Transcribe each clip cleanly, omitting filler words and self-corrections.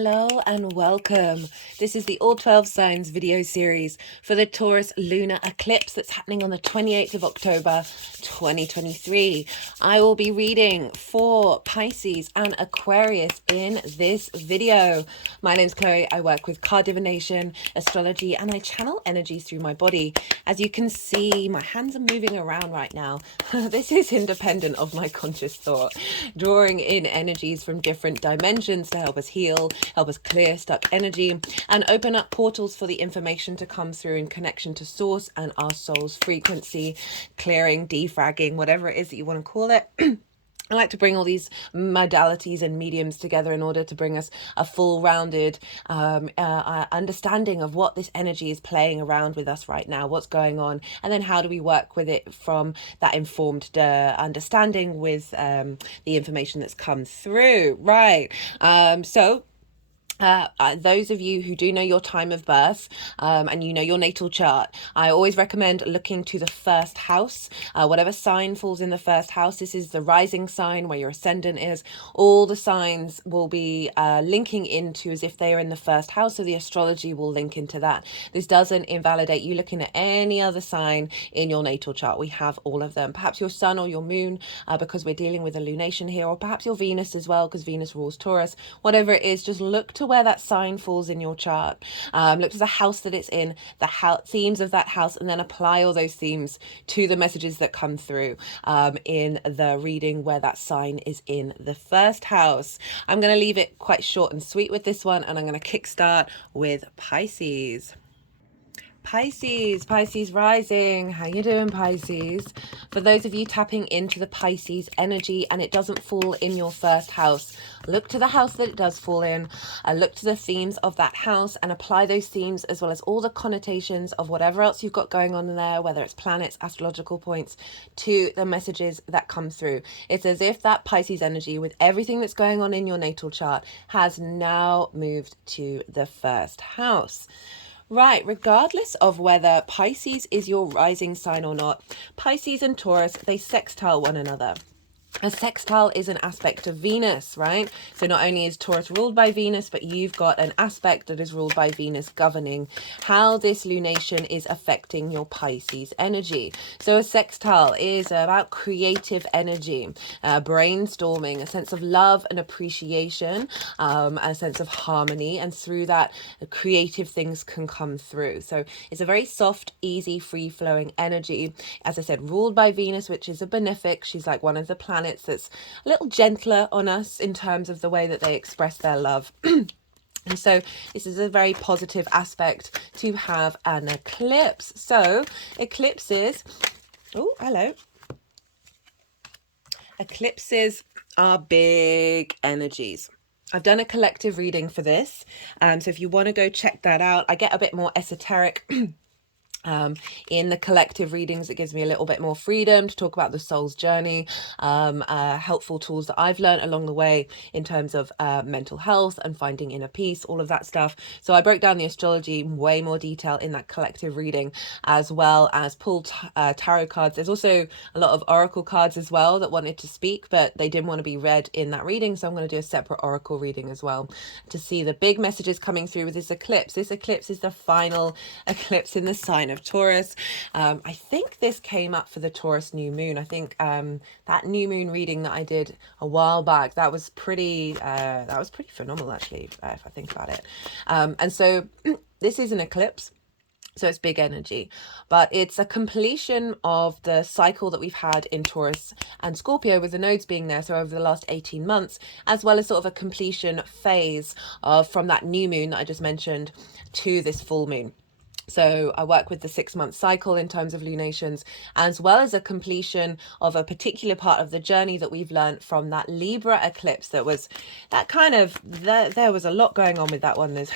Hello and welcome. This is the All 12 Signs video series for the Taurus Lunar Eclipse that's happening on the 28th of October 2023. I will be reading for Pisces and Aquarius in this video. My name's Chloe. I work with card divination, astrology, and I channel energies through my body. As you can see, my hands are moving around right now. This is independent of my conscious thought, drawing in energies from different dimensions to help us heal, help us clear stuck energy, and open up portals for the information to come through in connection to source and our soul's frequency, clearing, defragging, whatever it is that you want to call it. I like to bring all these modalities and mediums together in order to bring us a full rounded understanding of what this energy is playing around with us right now, what's going on, and then how do we work with it from that informed understanding with the information that's come through. Right. Those of you who do know your time of birth and you know your natal chart, I always recommend looking to the first house, whatever sign falls in the first house. This is the rising sign where your ascendant is. All the signs will be linking into as if they are in the first house, so the astrology will link into that. This doesn't invalidate you looking at any other sign in your natal chart. We have all of them, perhaps your sun or your moon, because we're dealing with a lunation here, or perhaps your Venus as well, because Venus rules Taurus. Whatever it is, just look to where that sign falls in your chart. Look to the house that it's in, the themes of that house, and then apply all those themes to the messages that come through in the reading where that sign is in the first house. I'm going to leave it quite short and sweet with this one, and I'm going to kickstart with Pisces. Pisces rising. How you doing, Pisces? For those of you tapping into the Pisces energy and it doesn't fall in your first house, look to the house that it does fall in, look to the themes of that house and apply those themes as well as all the connotations of whatever else you've got going on in there, whether it's planets, astrological points, to the messages that come through. It's as if that Pisces energy, with everything that's going on in your natal chart, has now moved to the first house. Right, regardless of whether Pisces is your rising sign or not, Pisces and Taurus, they sextile one another. A sextile is an aspect of Venus, right? So not only is Taurus ruled by Venus, but you've got an aspect that is ruled by Venus governing how this lunation is affecting your Pisces energy. So a sextile is about creative energy, brainstorming, a sense of love and appreciation, a sense of harmony, and through that, creative things can come through. So it's a very soft, easy, free-flowing energy. As I said, ruled by Venus, which is a benefic. She's like one of the planets that's a little gentler on us in terms of the way that they express their love. And so this is a very positive aspect to have an eclipse. So eclipses, oh, hello. Eclipses are big energies. I've done a collective reading for this. So if you want to go check that out, I get a bit more esoteric in the collective readings. It gives me a little bit more freedom to talk about the soul's journey, helpful tools that I've learned along the way in terms of mental health and finding inner peace, all of that stuff. So I broke down the astrology in way more detail in that collective reading, as well as pulled tarot cards. There's also a lot of oracle cards as well that wanted to speak, but they didn't want to be read in that reading. So I'm going to do a separate oracle reading as well to see the big messages coming through with this eclipse. This eclipse is the final eclipse in the sign of Taurus. I think this came up for the Taurus new moon. I think that new moon reading that I did a while back, that was pretty phenomenal actually, if I think about it. And so this is an eclipse. So it's big energy, but it's a completion of the cycle that we've had in Taurus and Scorpio with the nodes being there. So over the last 18 months, as well as sort of a completion phase of from that new moon that I just mentioned to this full moon. So I work with the 6-month cycle in terms of lunations, as well as a completion of a particular part of the journey that we've learned from that Libra eclipse. That was that kind of, there was a lot going on with that one. There's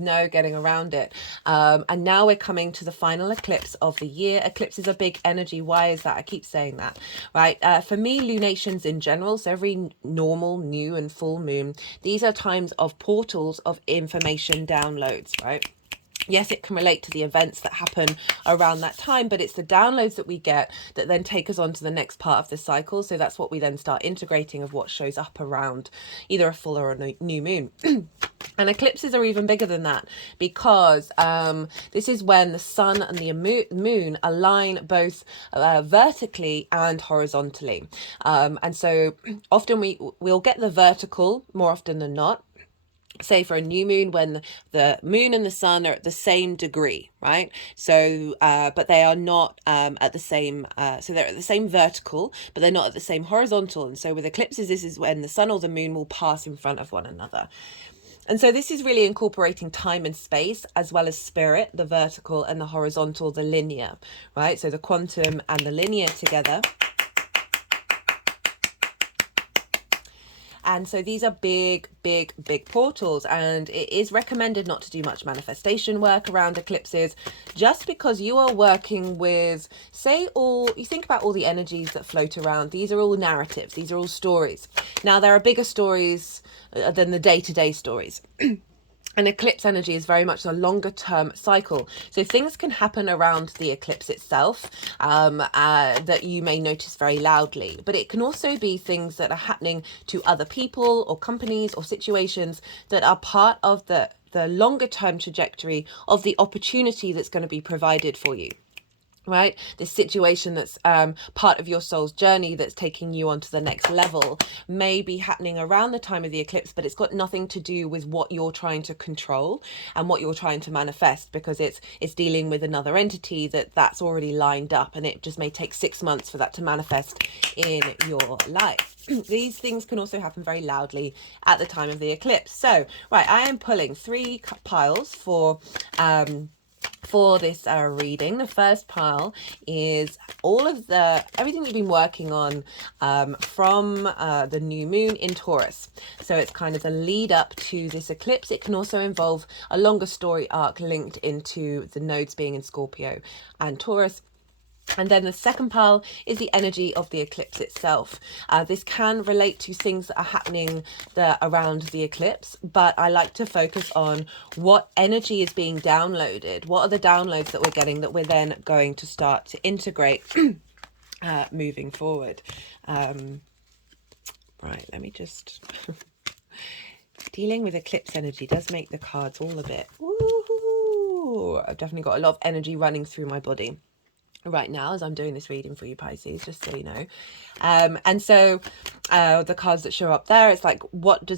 no getting around it. And now we're coming to the final eclipse of the year. Eclipses are big energy. Why is that? I keep saying that, right? For me, lunations in general, so every normal, new and full moon, these are times of portals of information downloads, right? Yes, it can relate to the events that happen around that time, but it's the downloads that we get that then take us on to the next part of the cycle. So that's what we then start integrating of what shows up around either a full or a new moon. And eclipses are even bigger than that, because this is when the sun and the moon align both vertically and horizontally. And so often we'll get the vertical more often than not, say for a new moon, when the moon and the sun are at the same degree, right? So but they are not at the same so they're at the same vertical, but they're not at the same horizontal. And so with eclipses, this is when the sun or the moon will pass in front of one another. And so this is really incorporating time and space, as well as spirit, the vertical, and the horizontal, the linear, right? So the quantum and the linear together. And so these are big, big, big portals, and it is recommended not to do much manifestation work around eclipses, just because you are working with, say, you think about all the energies that float around. These are all narratives. These are all stories. Now, there are bigger stories than the day-to-day stories. An eclipse energy is very much a longer term cycle. So things can happen around the eclipse itself that you may notice very loudly. But it can also be things that are happening to other people or companies or situations that are part of the longer term trajectory of the opportunity that's going to be provided for you. Right, this situation that's part of your soul's journey that's taking you on to the next level may be happening around the time of the eclipse, but it's got nothing to do with what you're trying to control and what you're trying to manifest, because it's dealing with another entity that's already lined up, and it just may take 6 months for that to manifest in your life. These things can also happen very loudly at the time of the eclipse. So, right, I am pulling 3 piles for this reading. The first pile is all of everything you've been working on from the new moon in Taurus. So it's kind of the lead up to this eclipse. It can also involve a longer story arc linked into the nodes being in Scorpio and Taurus. And then the second pile is the energy of the eclipse itself. This can relate to things that are happening around the eclipse, but I like to focus on what energy is being downloaded. What are the downloads that we're getting that we're then going to start to integrate moving forward? Right, let me just... Dealing with eclipse energy does make the cards all a bit... Woo-hoo! I've definitely got a lot of energy running through my body right now as I'm doing this reading for you, Pisces, just so you know. And so the cards that show up there, it's like, what do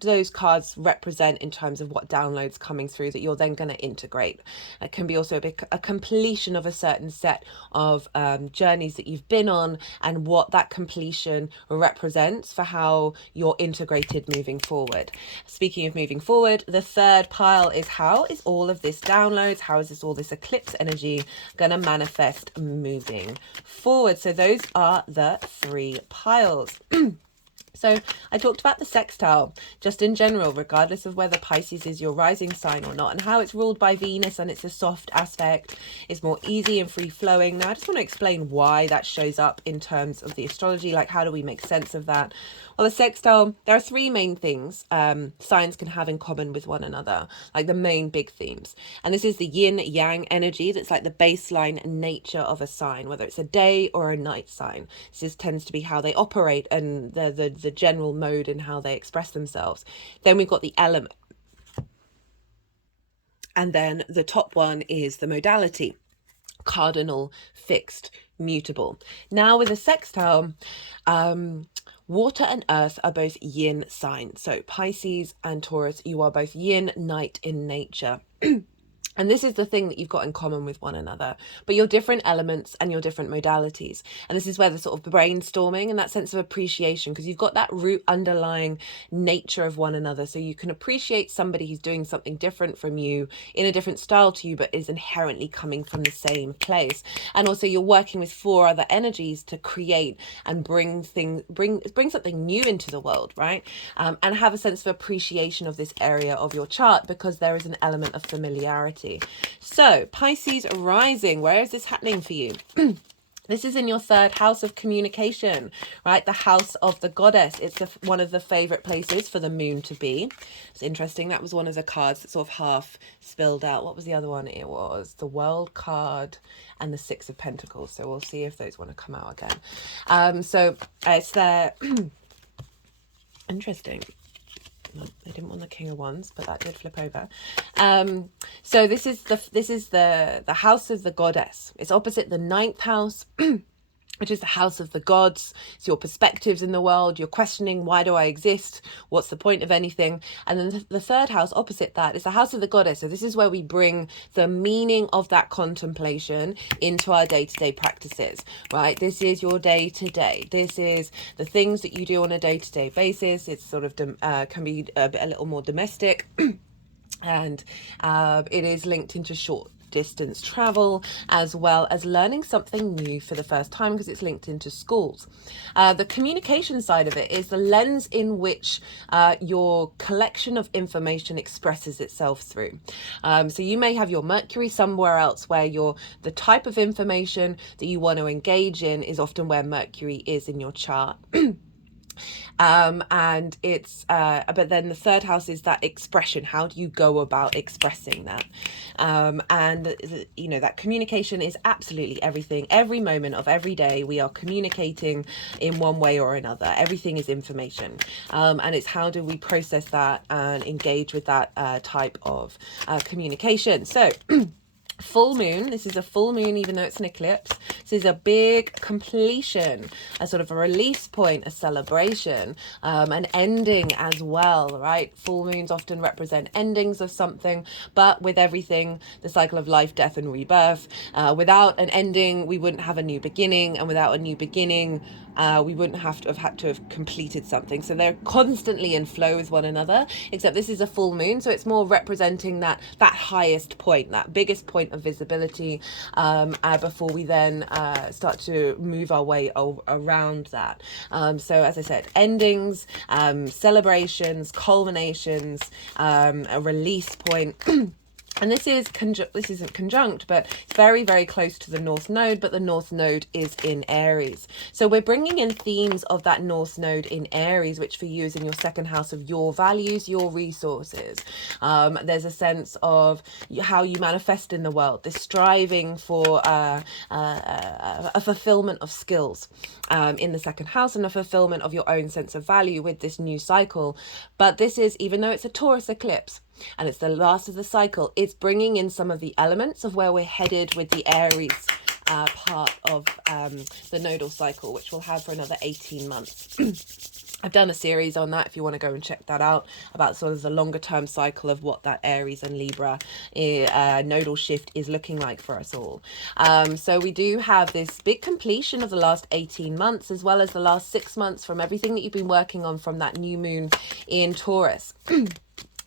those cards represent in terms of what downloads coming through that you're then going to integrate? It can be also a completion of a certain set of journeys that you've been on, and what that completion represents for how you're integrated moving forward. Speaking of moving forward, the third pile is, how is all of this downloads, how is all this eclipse energy going to manifest moving forward? So those are the 3 piles. So I talked about the sextile just in general, regardless of whether Pisces is your rising sign or not, and how it's ruled by Venus and it's a soft aspect. It's more easy and free flowing. Now I just want to explain why that shows up in terms of the astrology, like how do we make sense of that? Well, the sextile, there are 3 main things signs can have in common with one another, like the main big themes. And this is the yin yang energy that's like the baseline nature of a sign, whether it's a day or a night sign. This tends to be how they operate and the general mode and how they express themselves. Then we've got the element. And then the top one is the modality: cardinal, fixed, mutable. Now with a sextile, water and earth are both yin signs. So Pisces and Taurus, you are both yin, night in nature. And this is the thing that you've got in common with one another, but your different elements and your different modalities. And this is where the sort of brainstorming and that sense of appreciation, because you've got that root underlying nature of one another. So you can appreciate somebody who's doing something different from you in a different style to you, but is inherently coming from the same place. And also you're working with 4 other energies to create and bring something new into the world, right? And have a sense of appreciation of this area of your chart, because there is an element of familiarity. So Pisces rising, where is this happening for you? This is in your third house of communication, right? The house of the goddess. It's one of the favorite places for the moon to be. It's interesting. That was one of the cards that sort of half spilled out. What was the other one? It was the World card and the Six of Pentacles. So we'll see if those want to come out again. So it's there. Interesting. They didn't want the King of Wands, but that did flip over. So this is the house of the goddess. It's opposite the ninth house, which is the house of the gods. It's your perspectives in the world. You're questioning, why do I exist? What's the point of anything? And then the third house opposite that is the house of the goddess. So this is where we bring the meaning of that contemplation into our day-to-day practices, right? This is your day-to-day. This is the things that you do on a day-to-day basis. It's sort of can be a little more domestic. And it is linked into short distance travel, as well as learning something new for the first time, because it's linked into schools. The communication side of it is the lens in which your collection of information expresses itself through. So you may have your Mercury somewhere else, where the type of information that you want to engage in is often where Mercury is in your chart. And it's but then the third house is that expression. How do you go about expressing that? And you know, that communication is absolutely everything. Every moment of every day we are communicating in one way or another. Everything is information, and it's how do we process that and engage with that type of communication. So full moon, this is a full moon, even though it's an eclipse. This is a big completion, a sort of a release point, a celebration, an ending as well, right? Full moons often represent endings of something, but with everything, the cycle of life, death, and rebirth, without an ending, we wouldn't have a new beginning, and without a new beginning, we wouldn't have to have completed something. So they're constantly in flow with one another, except this is a full moon, so it's more representing that highest point, that biggest point of visibility, before we then start to move our way around that. So as I said, endings, celebrations, culminations, a release point. And this isn't conjunct, but it's very, very close to the North Node, but the North Node is in Aries. So we're bringing in themes of that North Node in Aries, which for you is in your second house of your values, your resources. There's a sense of how you manifest in the world, this striving for a fulfillment of skills in the second house, and a fulfillment of your own sense of value with this new cycle. But this is, even though it's a Taurus eclipse, and it's the last of the cycle, it's bringing in some of the elements of where we're headed with the Aries part of the nodal cycle, which we'll have for another 18 months. I've done a series on that if you want to go and check that out, about sort of the longer term cycle of what that Aries and Libra nodal shift is looking like for us all. So we do have this big completion of the last 18 months, as well as the last 6 months from everything that you've been working on from that new moon in Taurus.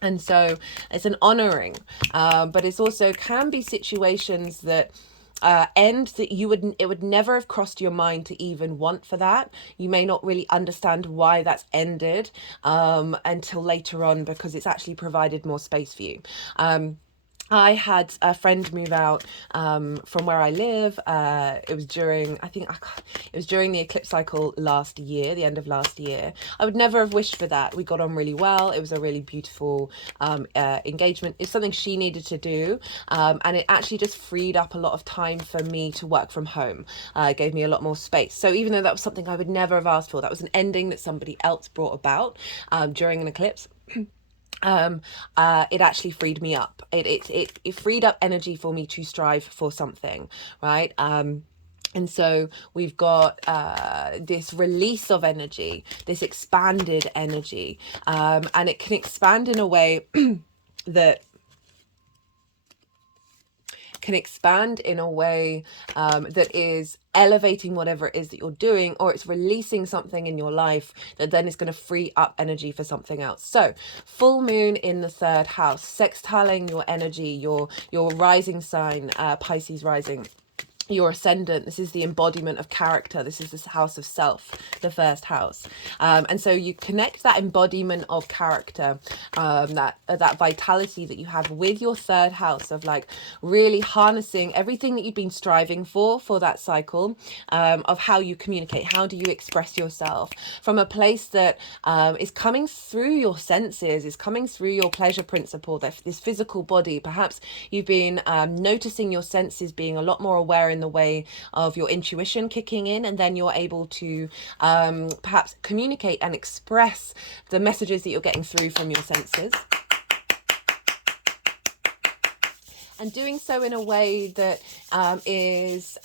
And so it's an honoring, but it's also can be situations that end that it would never have crossed your mind to even want for that. You may not really understand why that's ended until later on, because it's actually provided more space for you. I had a friend move out from where I live. It was during, it was during the eclipse cycle last year, the end of last year. I would never have wished for that. We got on really well. It was a really beautiful engagement. It's something she needed to do. And it actually just freed up a lot of time for me to work from home. It gave me a lot more space. So even though that was something I would never have asked for, that was an ending that somebody else brought about during an eclipse. It actually freed me up. It freed up energy for me to strive for something, right? And so we've got this release of energy, this expanded energy, and it can expand in a way that that is elevating whatever it is that you're doing, or it's releasing something in your life that then is going to free up energy for something else. So full moon in the third house, sextiling your energy, your rising sign, Pisces rising. your ascendant. This is the embodiment of character. This is this house of self, the first house. And so you connect that embodiment of character, that vitality that you have with your third house of like really harnessing everything that you've been striving for that cycle, of how you communicate. How do you express yourself from a place that is coming through your senses, is coming through your pleasure principle, this physical body. Perhaps you've been noticing your senses being a lot more aware in the way of your intuition kicking in, and then you're able to perhaps communicate and express the messages that you're getting through from your senses, and doing so in a way that is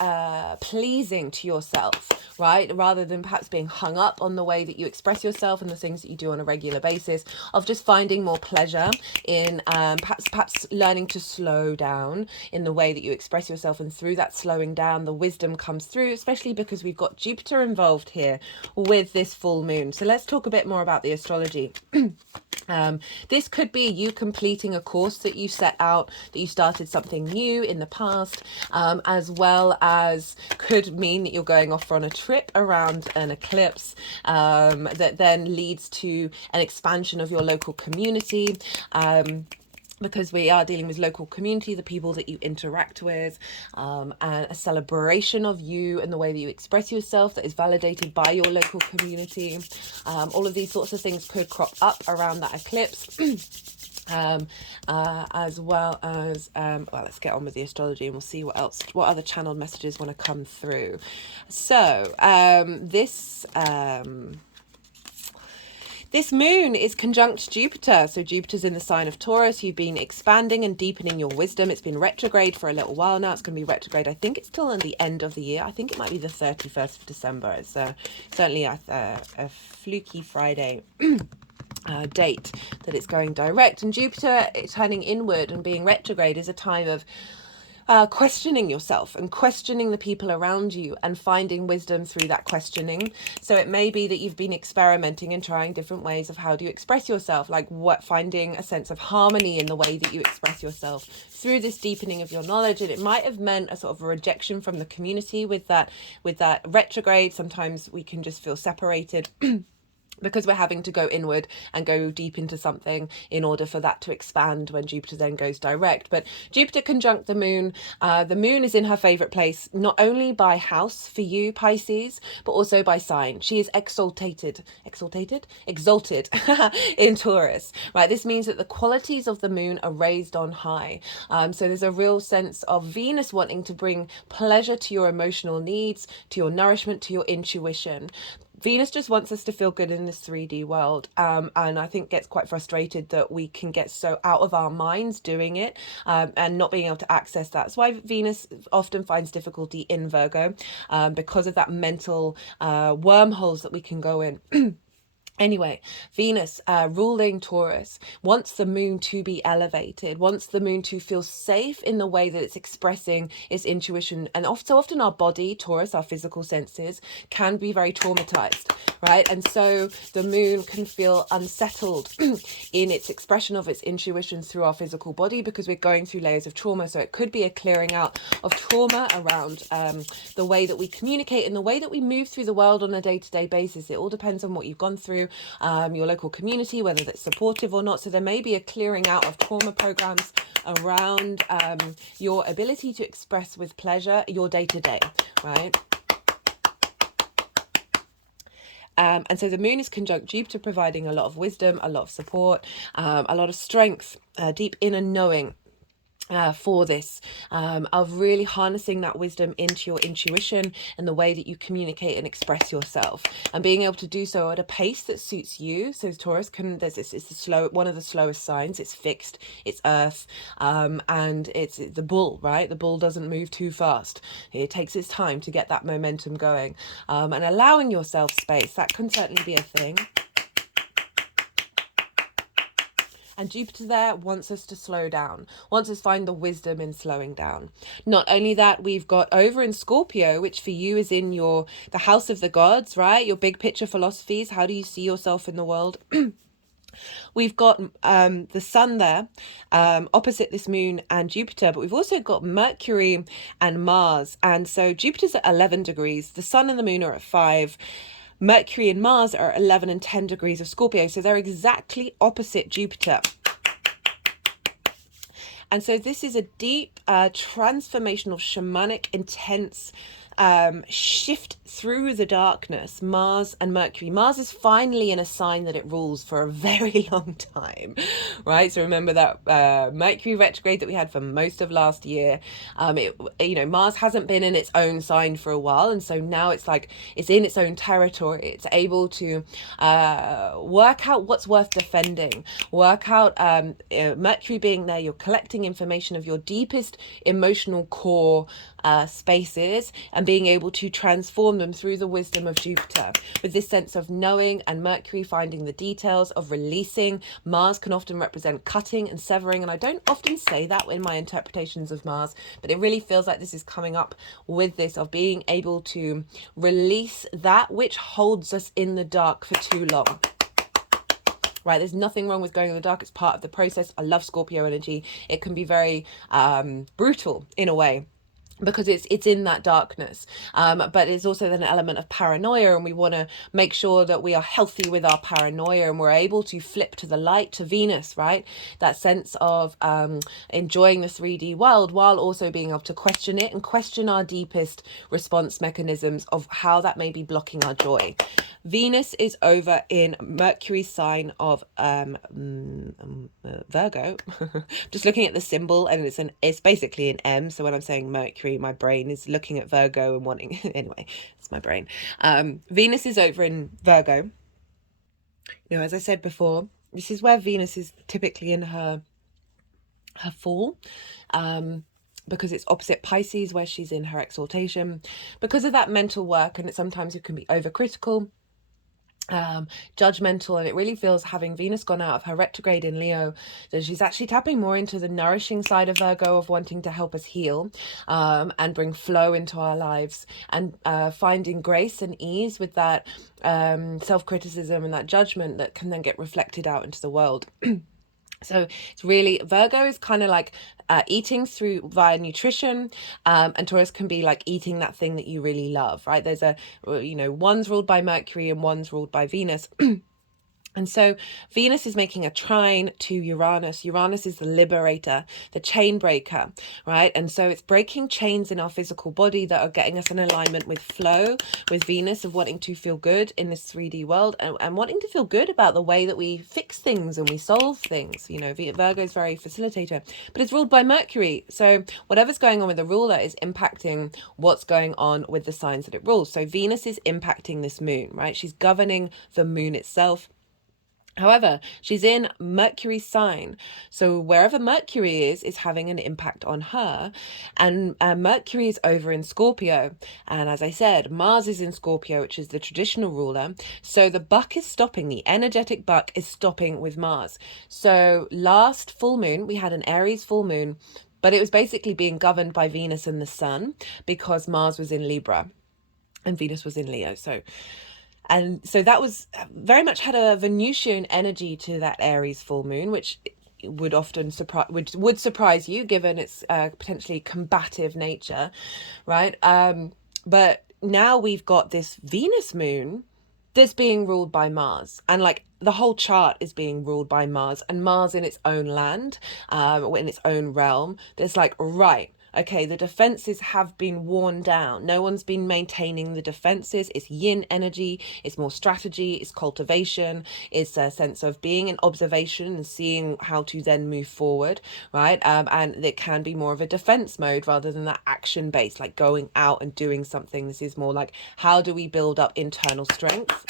pleasing to yourself, right? Rather than perhaps being hung up on the way that you express yourself and the things that you do on a regular basis, of just finding more pleasure in perhaps learning to slow down in the way that you express yourself. And through that slowing down, the wisdom comes through, especially because we've got Jupiter involved here with this full moon. So let's talk a bit more about the astrology. This could be you completing a course that you set out, that you started something new in the past, as well as could mean that you're going off on a trip around an eclipse, that then leads to an expansion of your local community. Because we are dealing with local community, the people that you interact with, and a celebration of you and the way that you express yourself that is validated by your local community. All of these sorts of things could crop up around that eclipse. As well as well, let's get on with the astrology and we'll see what other channeled messages want to come through. So this moon is conjunct Jupiter. So Jupiter's in the sign of Taurus. You've been expanding and deepening your wisdom. It's been retrograde for a little while now. It's going to be retrograde. I think it's till at the end of the year. I think it might be the 31st of December. It's certainly a fluky Friday date that it's going direct. And Jupiter turning inward and being retrograde is a time of questioning yourself and questioning the people around you and finding wisdom through that questioning. So it may be that you've been experimenting and trying different ways of how do you express yourself, like finding a sense of harmony in the way that you express yourself through this deepening of your knowledge. And it might have meant a sort of a rejection from the community with that retrograde. Sometimes we can just feel separated because we're having to go inward and go deep into something in order for that to expand when Jupiter then goes direct. But Jupiter conjunct the moon is in her favorite place, not only by house for you, Pisces, but also by sign. She is exalted in Taurus, right? This means that the qualities of the moon are raised on high. So there's a real sense of Venus wanting to bring pleasure to your emotional needs, to your nourishment, to your intuition. Venus just wants us to feel good in this 3D world, and I think gets quite frustrated that we can get so out of our minds doing it, and not being able to access that. That's why Venus often finds difficulty in Virgo, because of that mental wormholes that we can go in. Anyway, Venus ruling Taurus wants the moon to be elevated, wants the moon to feel safe in the way that it's expressing its intuition. And so often our body, Taurus, our physical senses, can be very traumatized, right? And so the moon can feel unsettled in its expression of its intuition through our physical body because we're going through layers of trauma. So it could be a clearing out of trauma around the way that we communicate and the way that we move through the world on a day-to-day basis. It all depends on what you've gone through. Your local community, whether that's supportive or not. So there may be a clearing out of trauma programs around your ability to express with pleasure your day-to-day, right? And so the moon is conjunct Jupiter, providing a lot of wisdom, a lot of support, a lot of strength, deep inner knowing. For this, of really harnessing that wisdom into your intuition and the way that you communicate and express yourself, and being able to do so at a pace that suits you. So Taurus it's one of the slowest signs. It's fixed, it's earth, and it's the bull, right? The bull doesn't move too fast. It takes its time to get that momentum going, and allowing yourself space. That can certainly be a thing. And Jupiter there wants us to slow down, wants us to find the wisdom in slowing down. Not only that, we've got over in Scorpio, which for you is in the house of the gods, right? Your big picture philosophies. How do you see yourself in the world? We've got the sun there, opposite this moon and Jupiter, but we've also got Mercury and Mars. And so Jupiter's at 11 degrees, the sun and the moon are at 5. Mercury and Mars are at 11 and 10 degrees of Scorpio. So they're exactly opposite Jupiter. And so this is a deep, transformational, shamanic, intense shift through the darkness, Mars and Mercury. Mars is finally in a sign that it rules for a very long time, right? So remember that Mercury retrograde that we had for most of last year. Mars hasn't been in its own sign for a while, and so now it's like it's in its own territory. It's able to work out what's worth defending, work out Mercury being there, you're collecting information of your deepest emotional core spaces and being able to transform them through the wisdom of Jupiter, with this sense of knowing, and Mercury finding the details of releasing. Mars can often represent cutting and severing, and I don't often say that in my interpretations of Mars, but it really feels like this is coming up with this of being able to release that which holds us in the dark for too long. Right, there's nothing wrong with going in the dark. It's part of the process. I love Scorpio energy. It can be very brutal in a way, because it's in that darkness, but it's also an element of paranoia, and we want to make sure that we are healthy with our paranoia and we're able to flip to the light, to Venus, right? That sense of enjoying the 3D world while also being able to question it and question our deepest response mechanisms of how that may be blocking our joy. Venus is over in Mercury's sign of Virgo. Just looking at the symbol, and it's basically an M. So when I'm saying Mercury, my brain is looking at Virgo and wanting. Anyway, it's my brain. Venus is over in Virgo. As I said before, this is where Venus is typically in her fall. Because it's opposite Pisces, where she's in her exaltation. Because of that mental work, and sometimes it can be overcritical, judgmental, and it really feels, having Venus gone out of her retrograde in Leo, that she's actually tapping more into the nourishing side of Virgo, of wanting to help us heal and bring flow into our lives, and finding grace and ease with that self-criticism and that judgment that can then get reflected out into the world. So it's really, Virgo is kind of like eating through via nutrition, and Taurus can be like eating that thing that you really love, right? There's one's ruled by Mercury and one's ruled by Venus. And so Venus is making a trine to Uranus. Uranus is the liberator, the chain breaker, right? And so it's breaking chains in our physical body that are getting us in alignment with flow, with Venus, of wanting to feel good in this 3D world, and wanting to feel good about the way that we fix things and we solve things. Virgo is very facilitator, but it's ruled by Mercury. So whatever's going on with the ruler is impacting what's going on with the signs that it rules. So Venus is impacting this moon, right? She's governing the moon itself. However, she's in Mercury's sign. So wherever Mercury is having an impact on her. And Mercury is over in Scorpio. And as I said, Mars is in Scorpio, which is the traditional ruler. So the buck is stopping. The energetic buck is stopping with Mars. So last full moon, we had an Aries full moon, but it was basically being governed by Venus and the sun, because Mars was in Libra and Venus was in Leo. And so that was very much had a Venusian energy to that Aries full moon, which would often would surprise you, given its potentially combative nature, right? But now we've got this Venus moon that's being ruled by Mars, and like the whole chart is being ruled by Mars, and Mars in its own land, in its own realm. There's like, right, okay, the defenses have been worn down. No one's been maintaining the defenses. It's yin energy. It's more strategy. It's cultivation. It's a sense of being in observation and seeing how to then move forward, right? And it can be more of a defense mode rather than that action based, like going out and doing something. This is more like, how do we build up internal strength?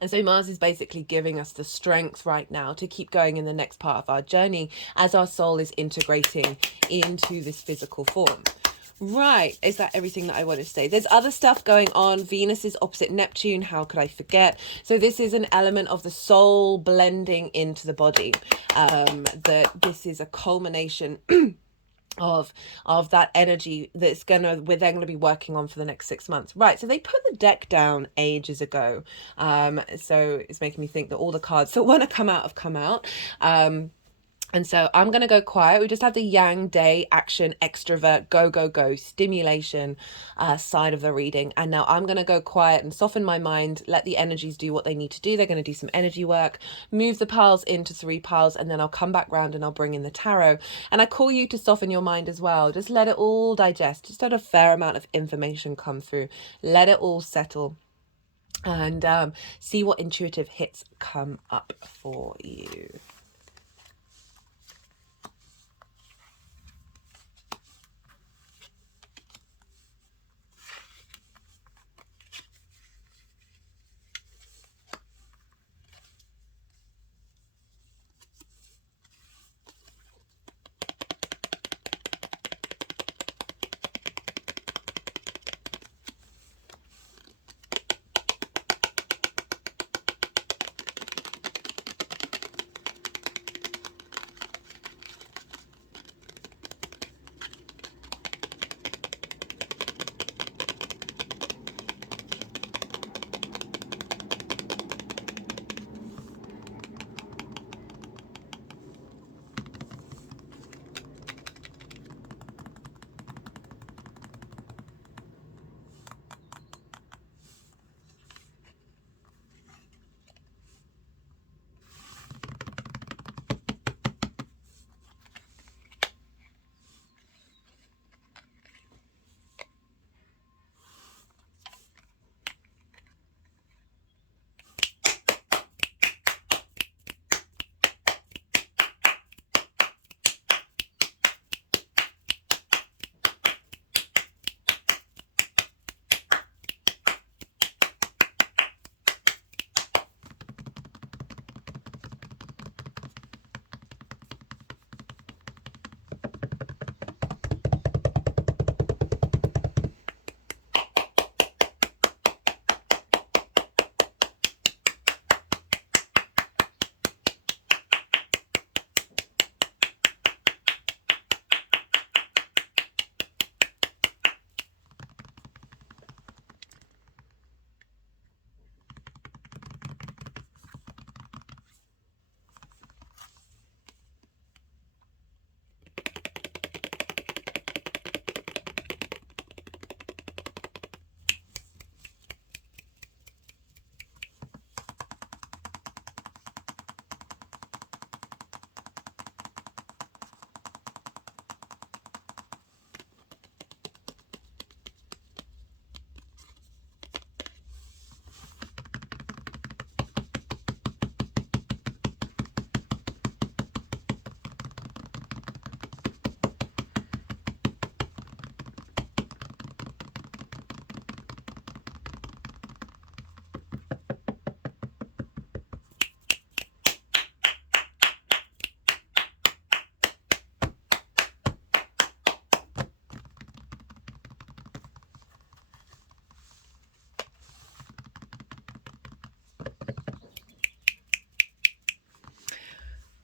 And so Mars is basically giving us the strength right now to keep going in the next part of our journey as our soul is integrating into this physical form. Right, is that everything that I want to say? There's other stuff going on. Venus is opposite Neptune. How could I forget? So this is an element of the soul blending into the body. That this is a culmination of that energy we're then gonna be working on for the next 6 months. Right, so they put the deck down ages ago, so it's making me think that all the cards that want to come out have come out. And so I'm going to go quiet. We just have the yang, day, action, extrovert, go, go, go, stimulation side of the reading. And now I'm going to go quiet and soften my mind, let the energies do what they need to do. They're going to do some energy work, move the piles into 3 piles, and then I'll come back round and I'll bring in the tarot. And I call you to soften your mind as well. Just let it all digest. Just let a fair amount of information come through. Let it all settle. And see what intuitive hits come up for you.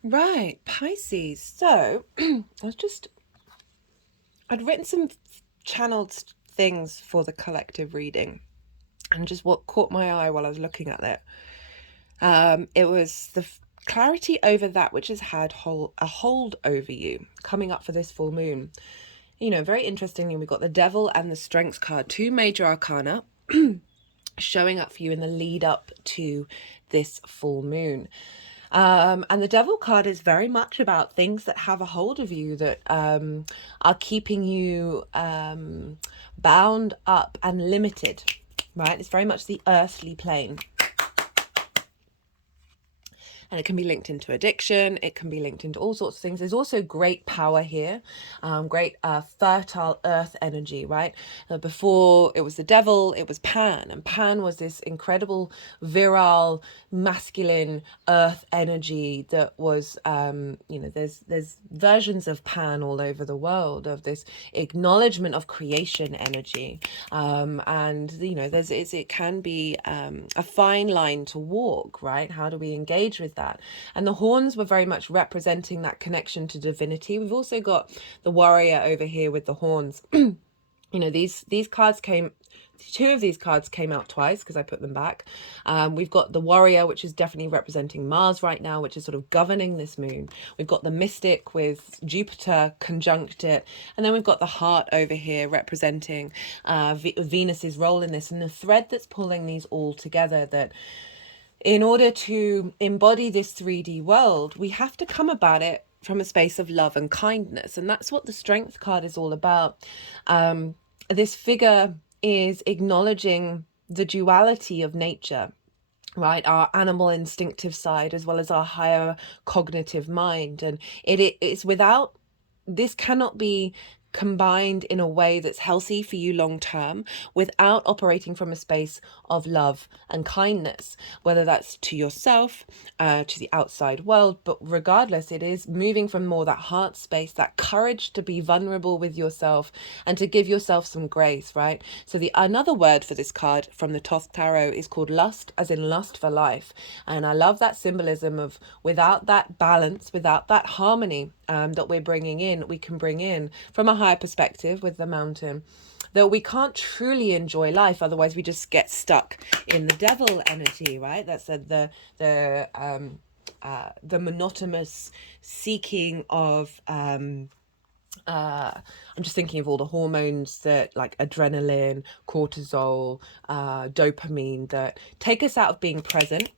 Right, Pisces. So I'd written some channeled things for the collective reading, and just what caught my eye while I was looking at it. It was the clarity over that which has had a hold over you coming up for this full moon. You know, very interestingly, we got the Devil and the Strength card, 2 major arcana showing up for you in the lead up to this full moon. And the Devil card is very much about things that have a hold of you, that are keeping you bound up and limited, right? It's very much the earthly plane. And it can be linked into addiction. It can be linked into all sorts of things. There's also great power here, great fertile earth energy, right? Before it was the Devil, it was Pan. And Pan was this incredible, virile, masculine earth energy that was, you know, there's versions of Pan all over the world, of this acknowledgement of creation energy. And, you know, it can be a fine line to walk, right? How do we engage with that? that. And the horns were very much representing that connection to divinity. We've also got the warrior over here with the horns. You know, these cards came, two of these cards came out twice because I put them back. We've got the warrior, which is definitely representing Mars right now, which is sort of governing this moon. We've got the mystic with Jupiter conjunct it. And then we've got the heart over here representing Venus's role in this, and the thread that's pulling these all together, that in order to embody this 3D world, we have to come about it from a space of love and kindness. And that's what the Strength card is all about. This figure is acknowledging the duality of nature, right? Our animal instinctive side as well as our higher cognitive mind. And it's without, this cannot be combined in a way that's healthy for you long term without operating from a space of love and kindness, whether that's to yourself, to the outside world. But regardless, it is moving from more that heart space, that courage to be vulnerable with yourself and to give yourself some grace, right? So another word for this card from the Thoth Tarot is called lust, as in lust for life. And I love that symbolism of without that balance, without that harmony that we're bringing in, we can bring in from a higher perspective with the mountain, that we can't truly enjoy life. Otherwise we just get stuck in the devil energy, right? That's the monotonous seeking of I'm just thinking of all the hormones that, like adrenaline, cortisol, dopamine, that take us out of being present.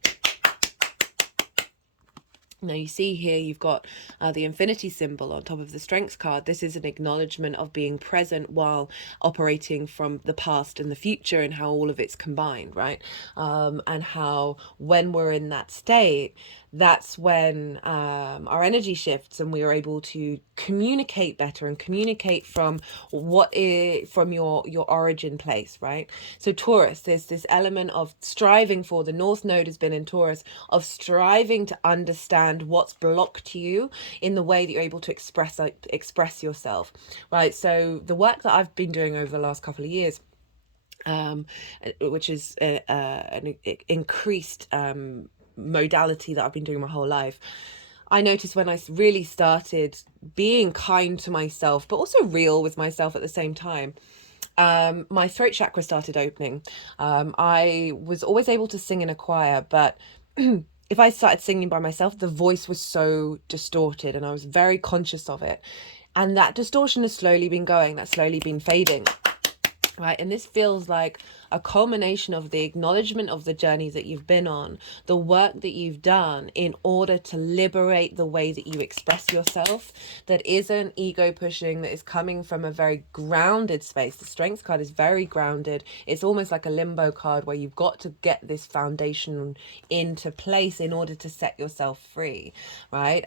Now you see here you've got the infinity symbol on top of the Strength card. This is an acknowledgement of being present while operating from the past and the future, and how all of it's combined, right? And how when we're in that state, that's when our energy shifts and we are able to communicate better and communicate from from your origin place, right? So Taurus, there's this element of striving for, the North Node has been in Taurus, of striving to understand what's blocked you in the way that you're able to express yourself, right? So the work that I've been doing over the last couple of years, which is an increased modality that I've been doing my whole life, I noticed when I really started being kind to myself, but also real with myself at the same time, my throat chakra started opening. I was always able to sing in a choir, but if I started singing by myself, the voice was so distorted and I was very conscious of it. And that distortion has slowly been going, that's slowly been fading. Right, and this feels like a culmination of the acknowledgement of the journey that you've been on, the work that you've done in order to liberate the way that you express yourself, that isn't ego pushing, that is coming from a very grounded space. The Strength card is very grounded. It's almost like a limbo card where you've got to get this foundation into place in order to set yourself free, right?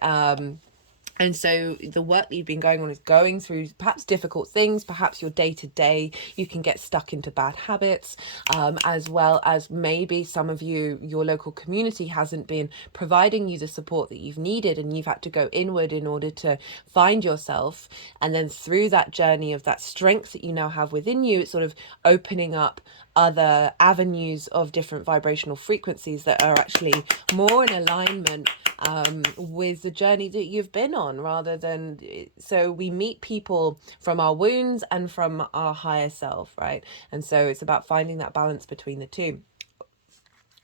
And so the work that you've been going on is going through perhaps difficult things, perhaps your day-to-day, you can get stuck into bad habits, as well as maybe some of you, your local community hasn't been providing you the support that you've needed, and you've had to go inward in order to find yourself. And then through that journey of that strength that you now have within you, it's sort of opening up other avenues of different vibrational frequencies that are actually more in alignment with the journey that you've been on, rather than, so we meet people from our wounds and from our higher self, right? And so it's about finding that balance between the two.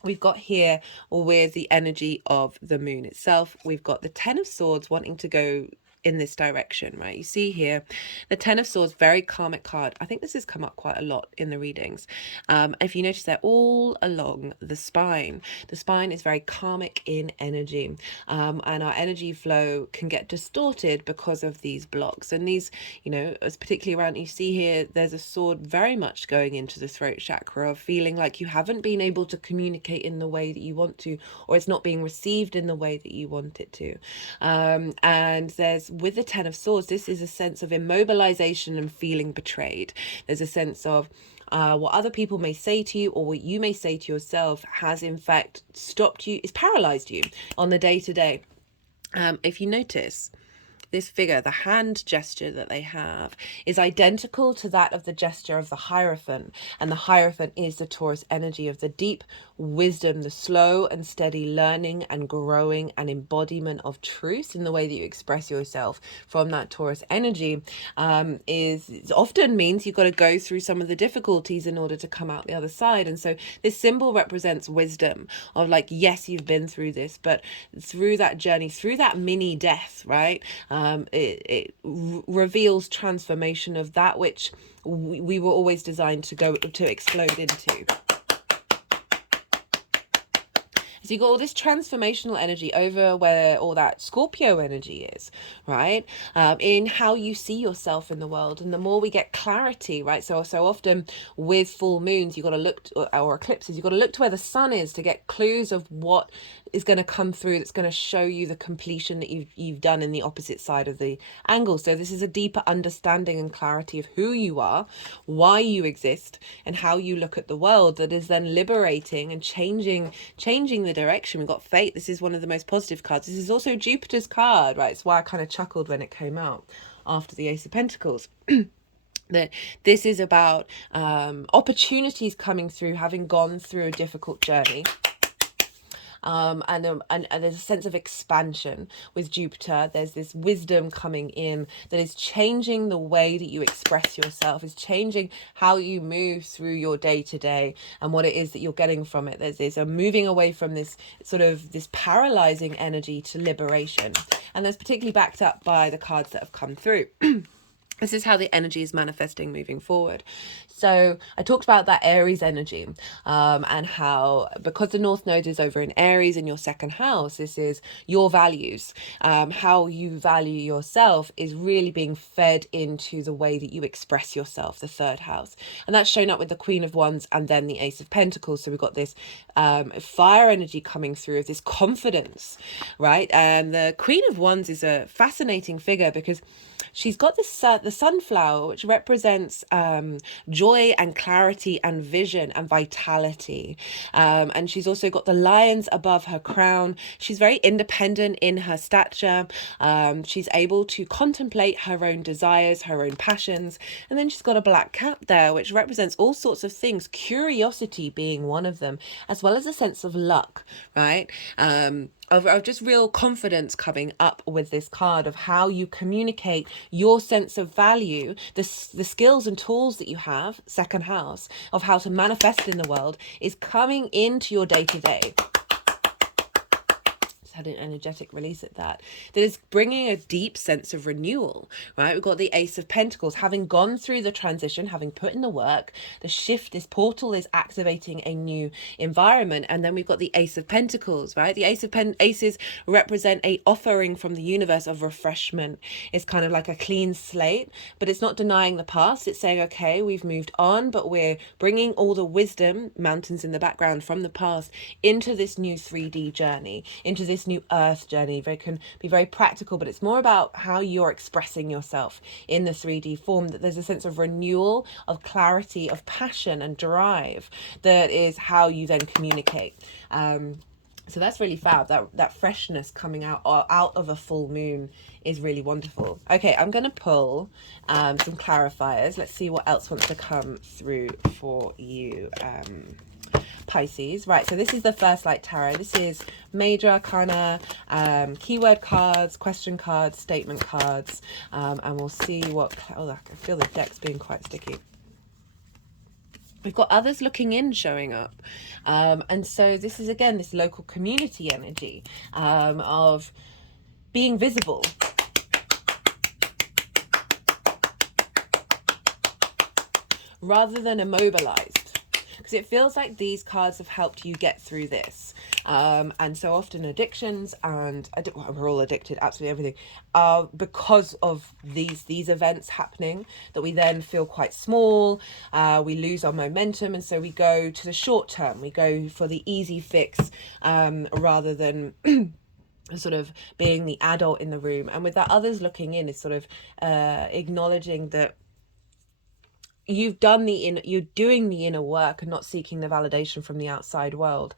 We've got here with the energy of the moon itself, we've got the Ten of Swords wanting to go in this direction, right? You see here the Ten of Swords, very karmic card. I think this has come up quite a lot in the readings. If you notice, they're all along the spine. The spine is very karmic in energy, and our energy flow can get distorted because of these blocks. And these, you know, as particularly around, you see here there's a sword very much going into the throat chakra, of feeling like you haven't been able to communicate in the way that you want to, or it's not being received in the way that you want it to. And there's, with the Ten of Swords, this is a sense of immobilization and feeling betrayed. There's a sense of what other people may say to you, or what you may say to yourself, has in fact stopped you, it's paralyzed you on the day-to-day. If you notice, this figure, the hand gesture that they have, is identical to that of the gesture of the Hierophant. And the Hierophant is the Taurus energy of the deep wisdom, the slow and steady learning and growing and embodiment of truth in the way that you express yourself from that Taurus energy, is often means you've got to go through some of the difficulties in order to come out the other side. And so this symbol represents wisdom of like, yes, you've been through this, but through that journey, through that mini death, right, it reveals transformation of that which we were always designed to explode into. So you got all this transformational energy over where all that Scorpio energy is, right? In how you see yourself in the world. And the more we get clarity, right? So often with full moons, you got to look, or eclipses, you got to look to where the sun is to get clues of what is going to come through that's going to show you the completion that you've done in the opposite side of the angle. So this is a deeper understanding and clarity of who you are, why you exist, and how you look at the world that is then liberating and changing the direction. We've got fate. This is one of the most positive cards. This is also Jupiter's card, right? It's why I kind of chuckled when it came out after the Ace of Pentacles. That this is about opportunities coming through, having gone through a difficult journey. And there's a sense of expansion with Jupiter. There's this wisdom coming in that is changing the way that you express yourself, is changing how you move through your day to day and what it is that you're getting from it. There's a moving away from this sort of this paralyzing energy to liberation. And that's particularly backed up by the cards that have come through. This is how the energy is manifesting moving forward. So I talked about that Aries energy, and how, because the North Node is over in Aries in your second house, this is your values. How you value yourself is really being fed into the way that you express yourself, the third house. And that's shown up with the Queen of Wands and then the Ace of Pentacles. So we've got this fire energy coming through of this confidence, right? And the Queen of Wands is a fascinating figure because she's got this the sunflower, which represents joy and clarity and vision and vitality. And she's also got the lions above her crown. She's very independent in her stature. She's able to contemplate her own desires, her own passions. And then she's got a black cat there, which represents all sorts of things, curiosity being one of them, as well as a sense of luck, right? Of just real confidence coming up with this card of how you communicate your sense of value, the skills and tools that you have, second house, of how to manifest in the world is coming into your day-to-day. Had an energetic release at that is bringing a deep sense of renewal, right? We've got the Ace of Pentacles, having gone through the transition, having put in the work, the shift, this portal is activating a new environment. And then we've got the Ace of Pentacles, right? The Aces represent a offering from the universe of refreshment. It's kind of like a clean slate, but it's not denying the past. It's saying, okay, we've moved on, but we're bringing all the wisdom, mountains in the background from the past, into this new 3D journey, into this new earth journey. They can be very practical, but it's more about how you're expressing yourself in the 3D form, that there's a sense of renewal, of clarity, of passion and drive that is how you then communicate. So that's really fab. That freshness coming out of a full moon is really wonderful. Okay, I'm going to pull some clarifiers. Let's see what else wants to come through for you, Pisces. Right, so this is the First Light Tarot. This is major arcana, keyword cards, question cards, statement cards, and we'll see what... Oh, I feel the deck's being quite sticky. We've got others looking in showing up. And so this is, again, this local community energy of being visible. Rather than immobilized. Because it feels like these cards have helped you get through this. And so often addictions, and we're all addicted, absolutely everything, because of these events happening, that we then feel quite small, we lose our momentum, and so we go to the short term, we go for the easy fix, rather than sort of being the adult in the room. And with that, others looking in is sort of acknowledging that you're doing the inner work and not seeking the validation from the outside world.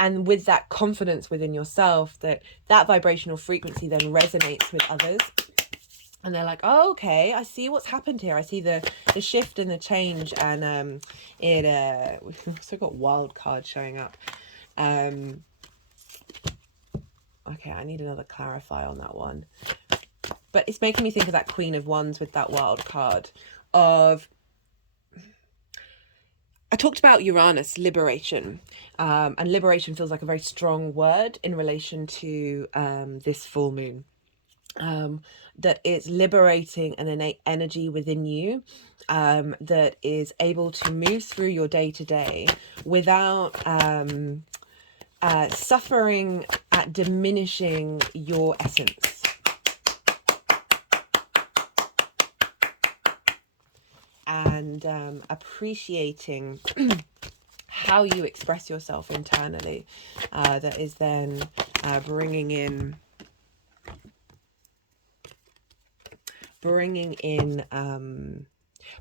And with that confidence within yourself, that vibrational frequency then resonates with others. and they're like, oh, okay, I see what's happened here. I see the shift and the change, and we've also got wild cards showing up. Okay, I need another clarify on that one. But it's making me think of that Queen of Wands with that wild card of, I talked about Uranus, liberation, and liberation feels like a very strong word in relation to this full moon. That it's liberating an innate energy within you that is able to move through your day-to-day without suffering at diminishing your essence. And appreciating how you express yourself internally, that is then bringing in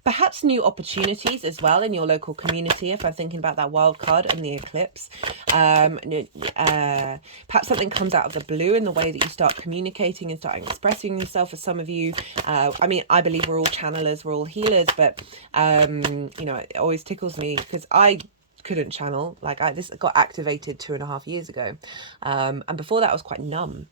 perhaps new opportunities as well in your local community. If I'm thinking about that wild card and the eclipse, perhaps something comes out of the blue in the way that you start communicating and starting expressing yourself. For some of you, I mean, I believe we're all channelers, we're all healers, but you know, it always tickles me because I couldn't channel. Like, this got activated 2.5 years ago, and before that I was quite numb.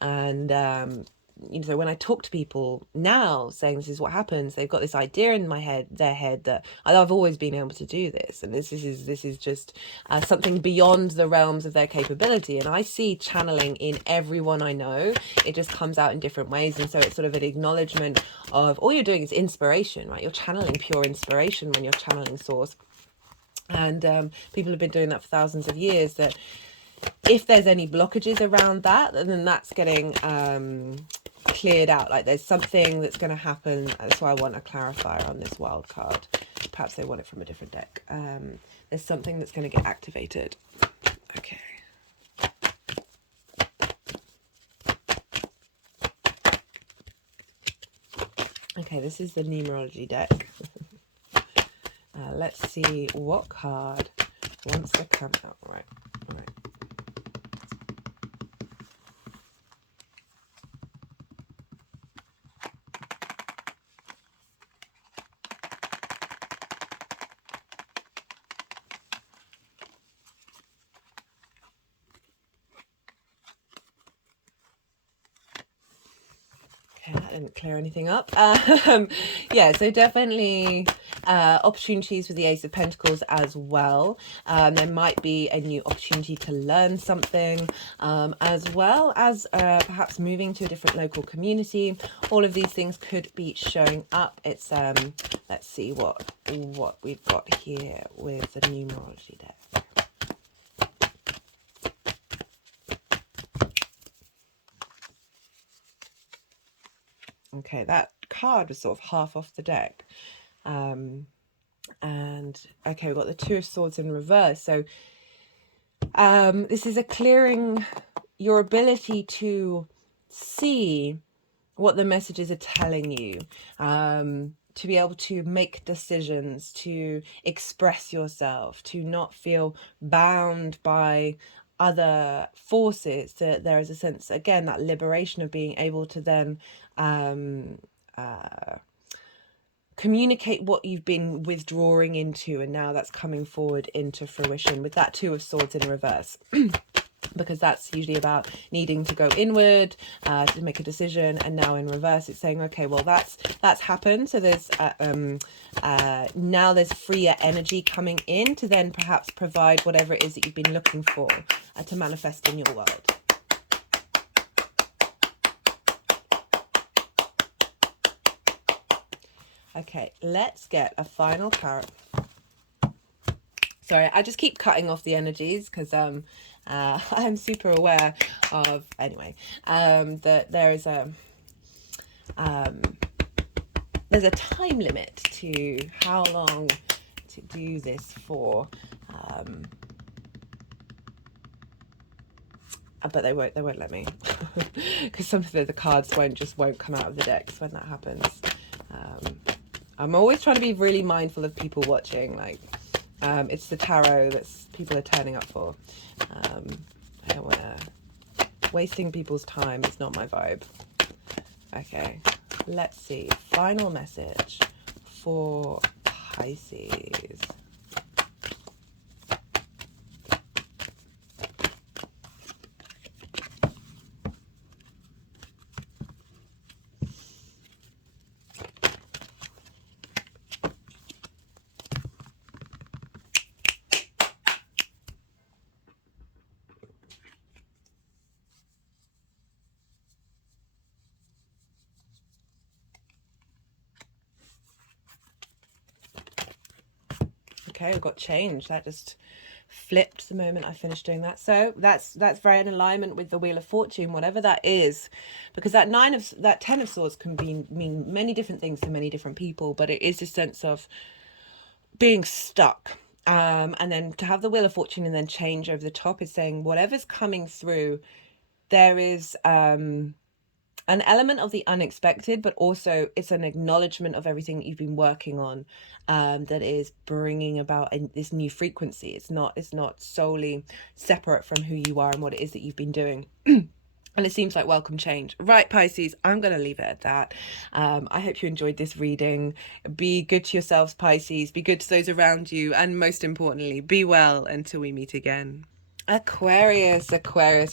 And you know, so when I talk to people now saying this is what happens, they've got this idea in their head that I've always been able to do this, and this is just something beyond the realms of their capability. And I see channeling in everyone I know. It just comes out in different ways, and so it's sort of an acknowledgement of all you're doing is inspiration, right? You're channeling pure inspiration when you're channeling source. And people have been doing that for thousands of years. That if there's any blockages around that, then that's getting cleared out. Like, there's something that's going to happen. That's why I want a clarifier on this wild card. Perhaps they want it from a different deck. There's something that's going to get activated. Okay. Okay, this is the numerology deck. Let's see what card wants to come out. All right. That didn't clear anything up. Yeah, so definitely opportunities with the Ace of Pentacles as well. There might be a new opportunity to learn something, as well as perhaps moving to a different local community. All of these things could be showing up. It's let's see what we've got here with the numerology deck. Okay, that card was sort of half off the deck. And okay, we've got the Two of Swords in reverse. So this is a clearing your ability to see what the messages are telling you, to be able to make decisions, to express yourself, to not feel bound by other forces. That there is a sense, again, that liberation of being able to then communicate what you've been withdrawing into, and now that's coming forward into fruition with that Two of Swords in reverse. Because that's usually about needing to go inward to make a decision, and now in reverse it's saying, okay, well that's happened, so there's now there's freer energy coming in to then perhaps provide whatever it is that you've been looking for to manifest in your world. Okay, let's get a final card. Sorry, I just keep cutting off the energies because I'm super aware of, anyway, that there is there's a time limit to how long to do this for, but they won't let me because some of the cards won't come out of the decks when that happens. I'm always trying to be really mindful of people watching, like. It's the tarot that's people are turning up for. I don't want to wasting people's time. It's not my vibe. Okay, Let's see. Final message for Pisces. Okay, we've got change. That just flipped the moment I finished doing that. So that's very in alignment with the Wheel of Fortune, whatever that is, because that 10 of Swords can mean many different things to many different people, but it is a sense of being stuck. And then to have the Wheel of Fortune and then change over the top is saying whatever's coming through, there is an element of the unexpected, but also it's an acknowledgement of everything that you've been working on, that is bringing about this new frequency. It's not solely separate from who you are and what it is that you've been doing. And it seems like welcome change. Right, Pisces, I'm going to leave it at that. I hope you enjoyed this reading. Be good to yourselves, Pisces. Be good to those around you. And most importantly, be well until we meet again. Aquarius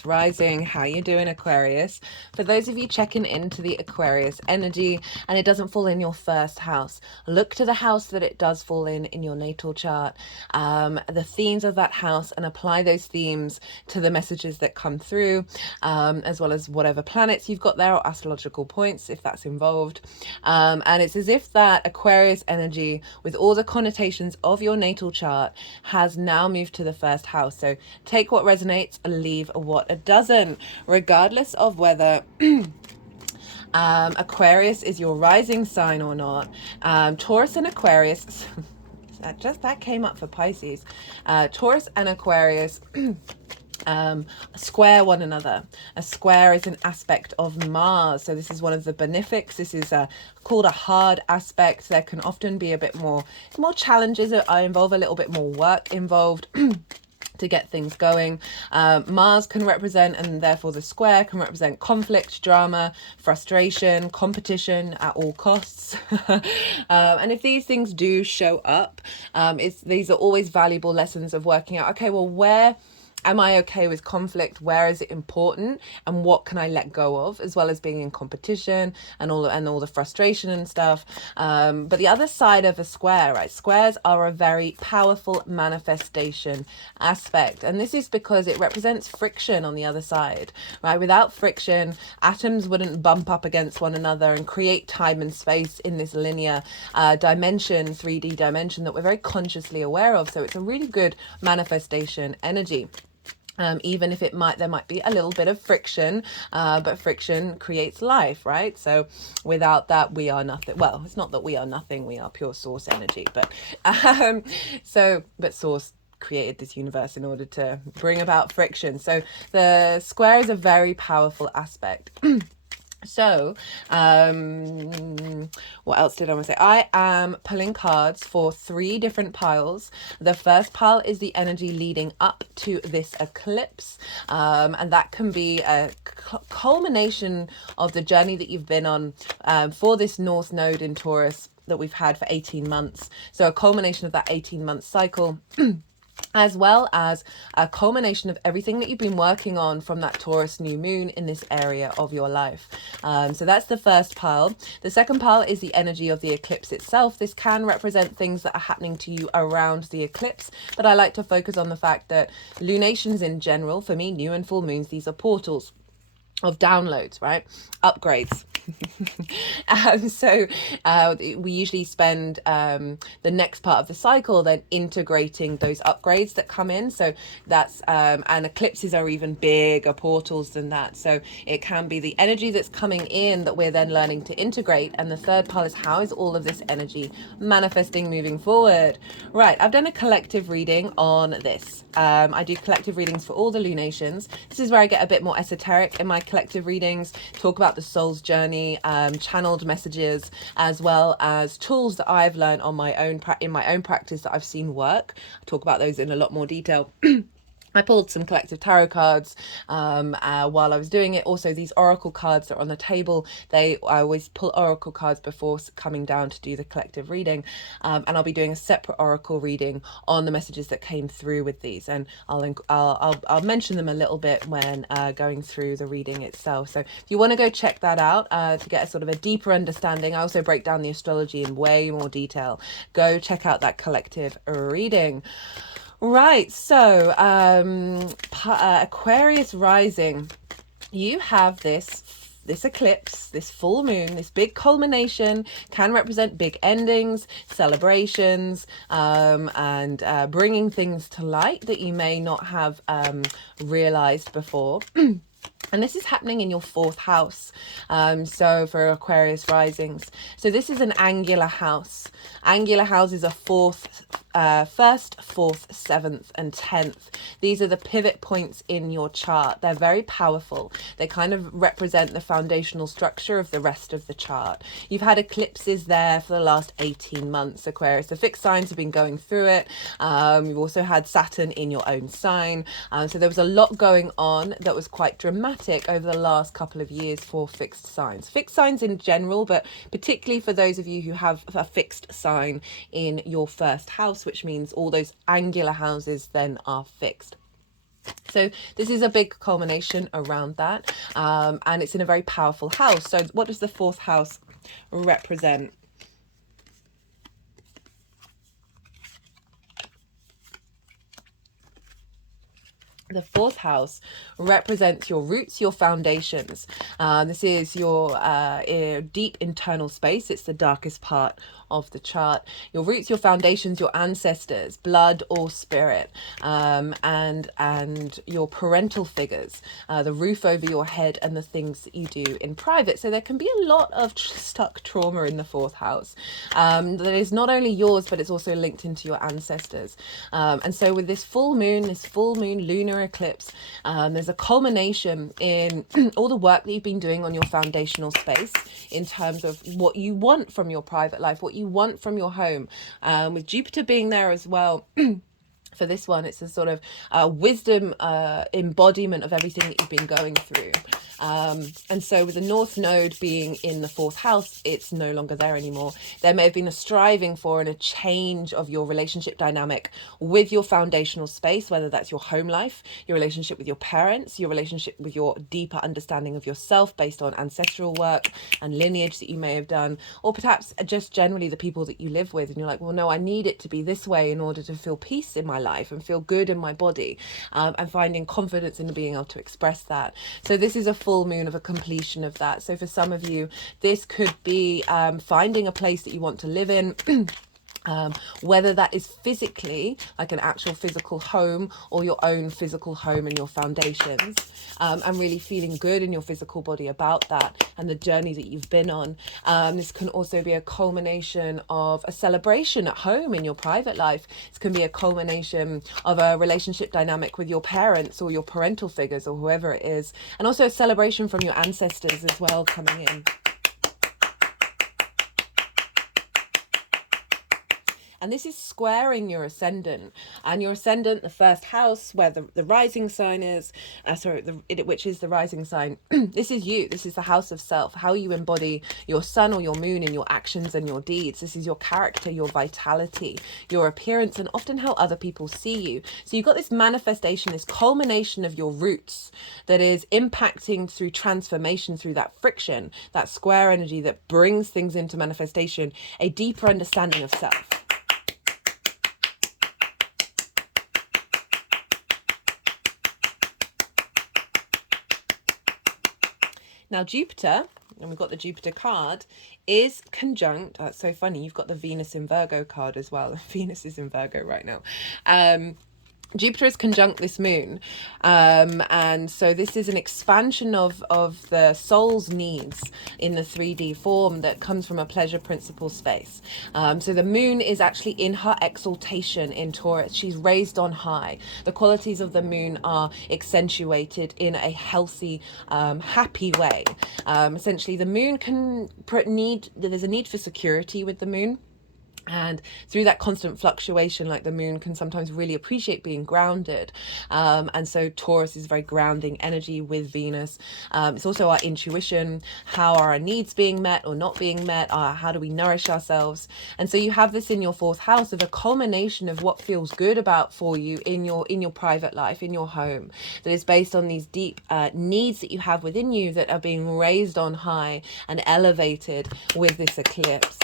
rising. How you doing, Aquarius? For those of you checking into the Aquarius energy and it doesn't fall in your first house, look to the house that it does fall in your natal chart, the themes of that house, and apply those themes to the messages that come through, as well as whatever planets you've got there or astrological points if that's involved. And it's as if that Aquarius energy, with all the connotations of your natal chart, has now moved to the first house. So take what resonates and leave what doesn't, regardless of whether Aquarius is your rising sign or not. Taurus and Aquarius, that came up for Pisces. Taurus and Aquarius square one another. A square is an aspect of Mars, so this is one of the benefics. This is called a hard aspect. There can often be a bit more challenges that involve a little bit more work involved to get things going. Mars can represent, and therefore the square can represent, conflict, drama, frustration, competition at all costs. And if these things do show up, these are always valuable lessons of working out, okay, well, where am I okay with conflict? Where is it important? And what can I let go of, as well as being in competition and all the frustration and stuff. But the other side of a square, right? Squares are a very powerful manifestation aspect. And this is because it represents friction on the other side, right? Without friction, atoms wouldn't bump up against one another and create time and space in this linear dimension, 3D dimension that we're very consciously aware of. So it's a really good manifestation energy. Even if there might be a little bit of friction, but friction creates life, right? So without that, we are nothing. Well, it's not that we are nothing, we are pure source energy, but source created this universe in order to bring about friction. So the square is a very powerful aspect. So, what else did I want to say? I am pulling cards for 3 different piles. The first pile is the energy leading up to this eclipse. And that can be a culmination of the journey that you've been on for this North Node in Taurus that we've had for 18 months. So a culmination of that 18-month cycle. As well as a culmination of everything that you've been working on from that Taurus new moon in this area of your life. So that's the first pile. The second pile is the energy of the eclipse itself. This can represent things that are happening to you around the eclipse, but I like to focus on the fact that lunations in general, for me, new and full moons, these are portals of downloads, right? Upgrades. So we usually spend the next part of the cycle then integrating those upgrades that come in. So that's and eclipses are even bigger portals than that. So it can be the energy that's coming in that we're then learning to integrate. And the third part is, how is all of this energy manifesting moving forward? Right, I've done a collective reading on this. I do collective readings for all the lunations. This is where I get a bit more esoteric in my collective readings, talk about the soul's journey, channeled messages, as well as tools that I've learned on my own in my own practice that I've seen work. I talk about those in a lot more detail. I pulled some collective tarot cards while I was doing it. Also, these oracle cards that are on the table, I always pull oracle cards before coming down to do the collective reading. And I'll be doing a separate oracle reading on the messages that came through with these. And I'll mention them a little bit when going through the reading itself. So if you want to go check that out to get a sort of a deeper understanding, I also break down the astrology in way more detail. Go check out that collective reading. Right, so Aquarius rising, you have this eclipse, this full moon, this big culmination, can represent big endings, celebrations, and bringing things to light that you may not have realized before. And this is happening in your 4th house. So for Aquarius risings. So this is an angular house. Angular houses are 1st, 4th, 7th, and 10th. These are the pivot points in your chart. They're very powerful. They kind of represent the foundational structure of the rest of the chart. You've had eclipses there for the last 18 months, Aquarius. The fixed signs have been going through it. You've also had Saturn in your own sign. So there was a lot going on that was quite dramatic over the last couple of years for fixed signs in general, but particularly for those of you who have a fixed sign in your 1st house, which means all those angular houses then are fixed. So this is a big culmination around that, and it's in a very powerful house. So what does the 4th house represent? The 4th house represents your roots, your foundations. This is your deep internal space. It's the darkest part of the chart. Your roots, your foundations, your ancestors, blood or spirit, and your parental figures, the roof over your head, and the things that you do in private. So there can be a lot of stuck trauma in the 4th house that is not only yours, but it's also linked into your ancestors. And so with this full moon lunar eclipse, there's a culmination in all the work that you've been doing on your foundational space in terms of what you want from your private life, what you want from your home, with Jupiter being there as well. For this one, it's a sort of wisdom embodiment of everything that you've been going through. And so with the North Node being in the 4th house, it's no longer there anymore. There may have been a striving for and a change of your relationship dynamic with your foundational space, whether that's your home life, your relationship with your parents, your relationship with your deeper understanding of yourself based on ancestral work and lineage that you may have done, or perhaps just generally the people that you live with. And you're like, well, no, I need it to be this way in order to feel peace in my life and feel good in my body, and finding confidence in being able to express that. So this is a full moon of a completion of that. So for some of you, this could be finding a place that you want to live in. Whether that is physically, like an actual physical home, or your own physical home and your foundations, and really feeling good in your physical body about that and the journey that you've been on. This can also be a culmination of a celebration at home in your private life. This can be a culmination of a relationship dynamic with your parents or your parental figures or whoever it is, and also a celebration from your ancestors as well coming in. And this is squaring your ascendant. And your ascendant, the 1st house, where the rising sign is, which is the rising sign. This is you. This is the house of self, how you embody your sun or your moon in your actions and your deeds. This is your character, your vitality, your appearance, and often how other people see you. So you've got this manifestation, this culmination of your roots that is impacting through transformation, through that friction, that square energy that brings things into manifestation, a deeper understanding of self. Now Jupiter, and we've got the Jupiter card, is conjunct, that's so funny, you've got the Venus in Virgo card as well. Venus is in Virgo right now. Jupiter is conjunct this moon, and so this is an expansion of the soul's needs in the 3D form that comes from a pleasure principle space. So the moon is actually in her exaltation in Taurus. She's raised on high. The qualities of the moon are accentuated in a healthy, happy way. Essentially, the moon there's a need for security with the moon. And through that constant fluctuation, like the moon can sometimes really appreciate being grounded. And so Taurus is very grounding energy with Venus. It's also our intuition. How are our needs being met or not being met? How do we nourish ourselves? And so you have this in your fourth house of a culmination of what feels good about for you in your private life, in your home, that is based on these deep needs that you have within you that are being raised on high and elevated with this eclipse.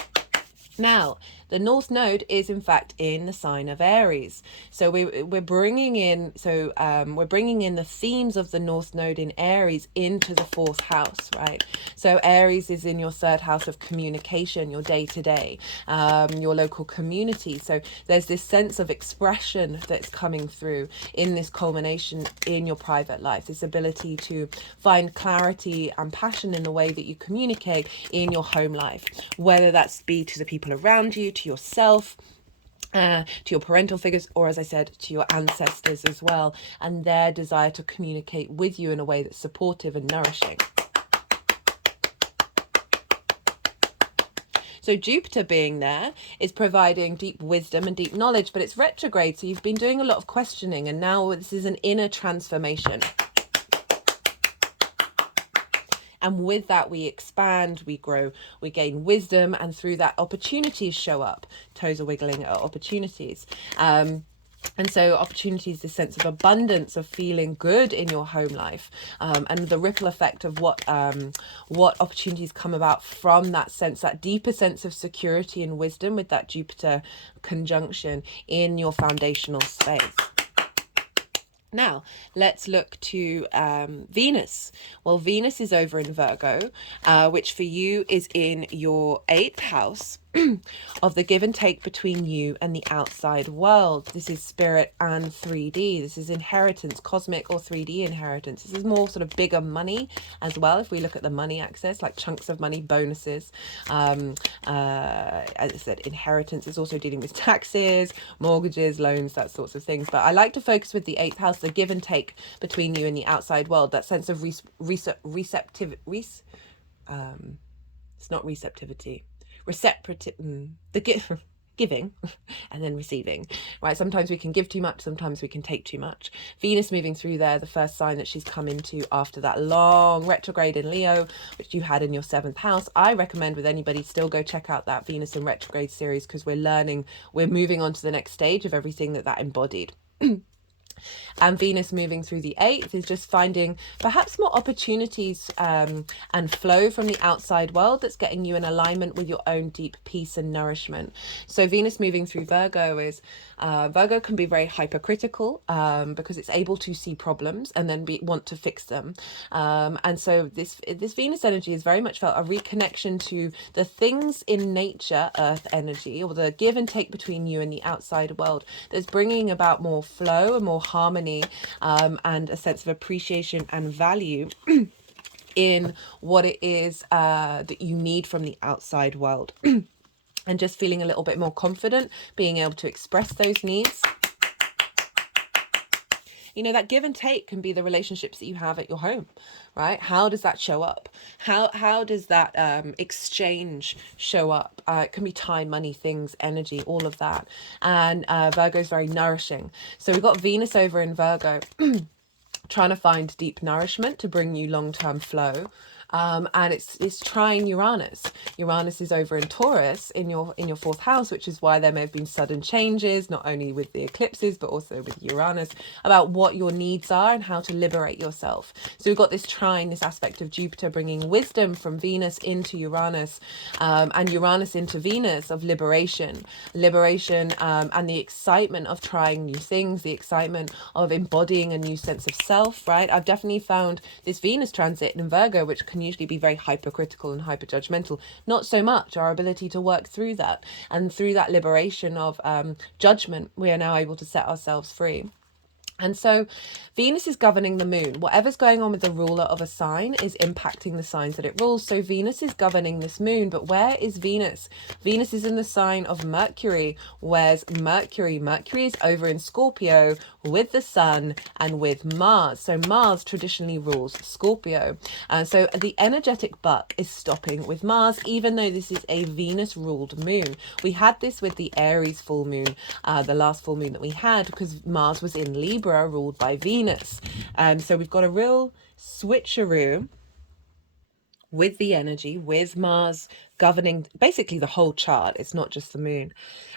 Now, the North Node is in fact in the sign of Aries, so we're bringing in the themes of the North Node in Aries into the fourth house, right? So Aries is in your third house of communication, your day to day, your local community. So there's this sense of expression that's coming through in this culmination in your private life. This ability to find clarity and passion in the way that you communicate in your home life, whether that's be to the people around you, to yourself, to your parental figures, or as I said, to your ancestors as well, and their desire to communicate with you in a way that's supportive and nourishing. So Jupiter being there is providing deep wisdom and deep knowledge, but it's retrograde, so you've been doing a lot of questioning, and now this is an inner transformation. And with that, we expand, we grow, we gain wisdom, and through that, opportunities show up. Toes are wiggling at opportunities. And so opportunities, this sense of abundance, of feeling good in your home life, and the ripple effect of what opportunities come about from that sense, that deeper sense of security and wisdom with that Jupiter conjunction in your foundational space. Now, let's look to Venus. Well, Venus is over in Virgo, which for you is in your 8th house of the give and take between you and the outside world. This is spirit and 3D. This is inheritance, cosmic or 3D inheritance. This is more sort of bigger money as well. If we look at the money axis, like chunks of money, bonuses. As I said, inheritance is also dealing with taxes, mortgages, loans, that sorts of things. But I like to focus with the 8th house, the give and take between you and the outside world, that sense of receptivity. It's not receptivity. Giving and then receiving, right? Sometimes we can give too much, sometimes we can take too much. Venus moving through there, the first sign that she's come into after that long retrograde in Leo, which you had in your 7th house. I recommend with anybody, still go check out that Venus in retrograde series, because we're moving on to the next stage of everything that embodied. And Venus moving through the 8th is just finding perhaps more opportunities and flow from the outside world that's getting you in alignment with your own deep peace and nourishment. So Venus moving through Virgo is Virgo can be very hypercritical because it's able to see problems and then want to fix them. And so this Venus energy is very much felt a reconnection to the things in nature, earth energy, or the give and take between you and the outside world, that's bringing about more flow and more harmony, and a sense of appreciation and value in what it is that you need from the outside world. And just feeling a little bit more confident, being able to express those needs. You know, that give and take can be the relationships that you have at your home, right? How does that show up? How does that exchange show up? It can be time, money, things, energy, all of that. And Virgo is very nourishing. So we've got Venus over in Virgo trying to find deep nourishment to bring you long-term flow. And it's trying Uranus. Uranus is over in Taurus in your 4th house, which is why there may have been sudden changes, not only with the eclipses, but also with Uranus, about what your needs are and how to liberate yourself. So we've got this trine, this aspect of Jupiter bringing wisdom from Venus into Uranus, and Uranus into Venus, of liberation, and the excitement of trying new things, the excitement of embodying a new sense of self, right? I've definitely found this Venus transit in Virgo, which can usually be very hypercritical and hyperjudgmental, not so much our ability to work through that. And through that liberation of judgment, we are now able to set ourselves free. And so Venus is governing the moon. Whatever's going on with the ruler of a sign is impacting the signs that it rules. So Venus is governing this moon. But where is Venus? Venus is in the sign of Mercury. Where's Mercury? Mercury is over in Scorpio with the sun and with Mars. So Mars traditionally rules Scorpio. So the energetic buck is stopping with Mars, even though this is a Venus ruled moon. We had this with the Aries full moon, the last full moon that we had, because Mars was in Libra, ruled by Venus. So we've got a real switcheroo with the energy, with Mars governing basically the whole chart. It's not just the moon.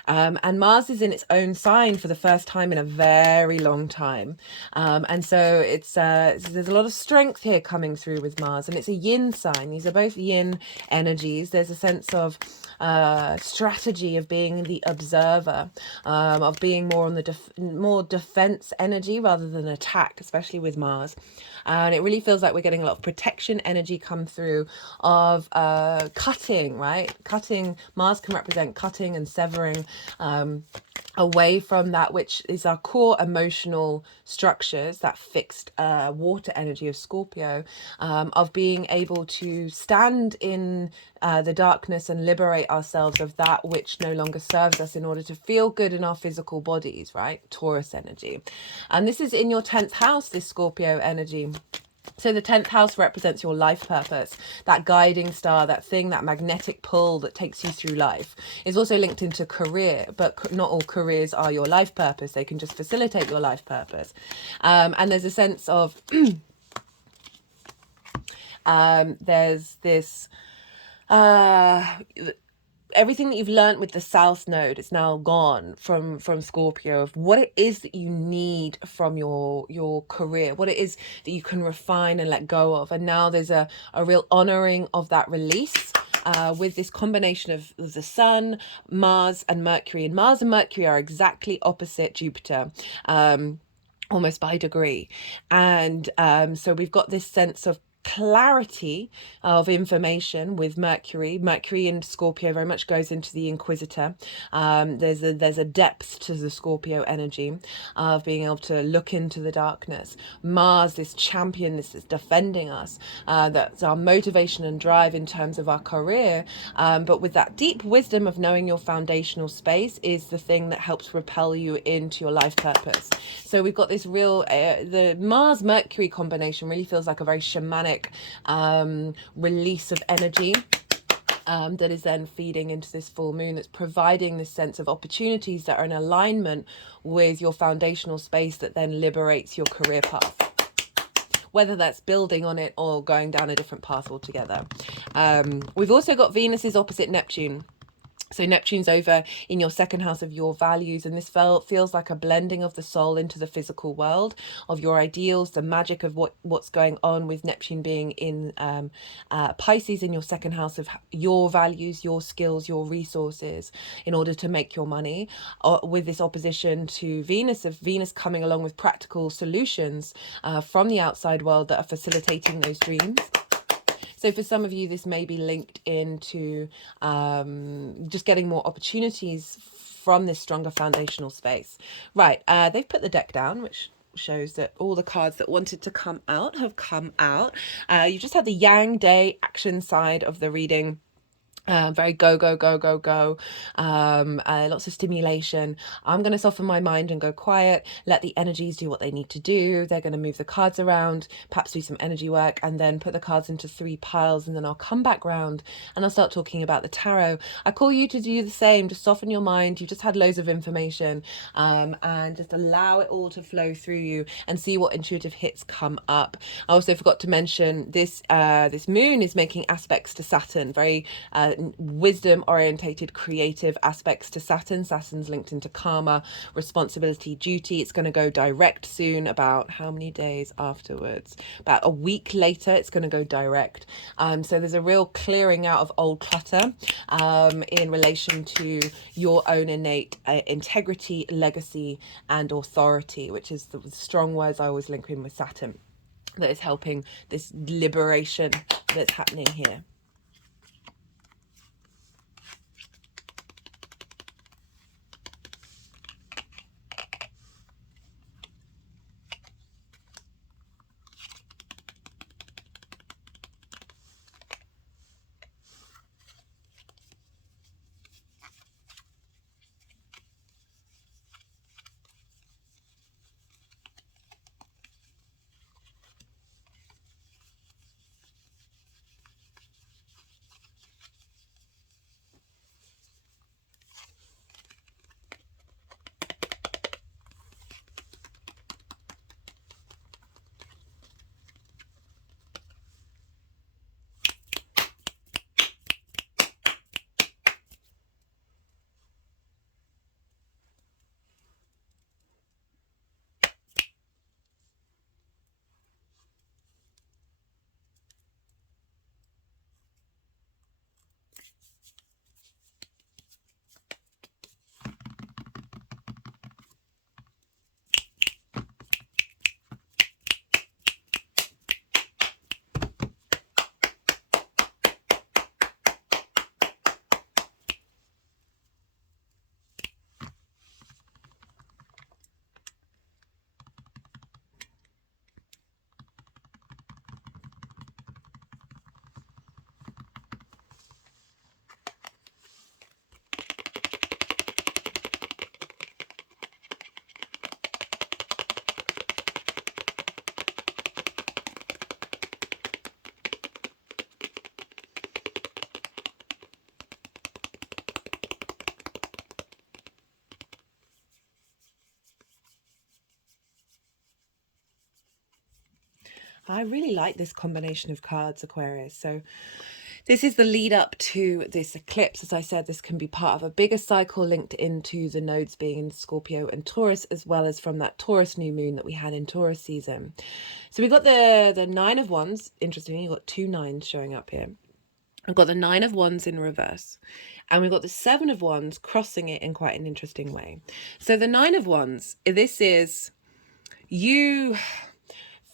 And Mars is in its own sign for the first time in a very long time. And so it's there's a lot of strength here coming through with Mars, and it's a yin sign. These are both yin energies. There's a sense of strategy, of being the observer, of being more on the more defense energy rather than attack, especially with Mars. And it really feels like we're getting a lot of protection energy come through, of cutting, right? Cutting. Mars can represent cutting and severing away from that which is our core emotional structures, that fixed water energy of Scorpio, of being able to stand in the darkness and liberate ourselves of that which no longer serves us in order to feel good in our physical bodies, right? Taurus energy. And this is in your 10th house, this Scorpio energy. So the 10th house represents your life purpose, that guiding star, that thing, that magnetic pull that takes you through life. It's also linked into career, but not all careers are your life purpose. They can just facilitate your life purpose. And there's a sense of, there's this, everything that you've learned with the South Node is now gone from Scorpio, of what it is that you need from your career, what it is that you can refine and let go of. And now there's a real honoring of that release with this combination of the Sun, Mars and Mercury. And Mars and Mercury are exactly opposite Jupiter. Almost by degree. And so we've got this sense of clarity of information with Mercury. Mercury in Scorpio very much goes into the Inquisitor. There's a depth to the Scorpio energy of being able to look into the darkness. Mars, this champion, this is defending us. That's our motivation and drive in terms of our career. But with that deep wisdom of knowing your foundational space is the thing that helps propel you into your life purpose. So we've got this real, the Mars-Mercury combination really feels like a very shamanic release of energy that is then feeding into this full moon, that's providing this sense of opportunities that are in alignment with your foundational space, that then liberates your career path, whether that's building on it or going down a different path altogether. We've also got Venus is opposite Neptune. So Neptune's over in your second house of your values, and this feels like a blending of the soul into the physical world, of your ideals, the magic of what's going on with Neptune being in Pisces in your second house of your values, your skills, your resources in order to make your money, with this opposition to Venus, of Venus coming along with practical solutions from the outside world that are facilitating those dreams. So for some of you, this may be linked into just getting more opportunities from this stronger foundational space. Right, they've put the deck down, which shows that all the cards that wanted to come out have come out. You just had the Yang Day action side of the reading. Very go, go, go, go, go. Lots of stimulation. I'm going to soften my mind and go quiet, let the energies do what they need to do. They're going to move the cards around, perhaps do some energy work, and then put the cards into 3 piles. And then I'll come back round and I'll start talking about the tarot. I call you to do the same. Just soften your mind. You've just had loads of information, and just allow it all to flow through you and see what intuitive hits come up. I also forgot to mention this, this moon is making aspects to Saturn, very wisdom orientated creative aspects to Saturn. Saturn's linked into karma, responsibility, duty. It's going to go direct soon, about how many days afterwards, about a week later it's going to go direct. So there's a real clearing out of old clutter in relation to your own innate integrity, legacy and authority, which is the strong words I always link in with Saturn, that is helping this liberation that's happening here. I really like this combination of cards, Aquarius. So this is the lead up to this eclipse. As I said, this can be part of a bigger cycle linked into the nodes being in Scorpio and Taurus, as well as from that Taurus new moon that we had in Taurus season. So we got the Nine of Wands. Interestingly, you've got two nines showing up here. I've got the Nine of Wands in reverse, and we've got the Seven of Wands crossing it in quite an interesting way. So the Nine of Wands, this is you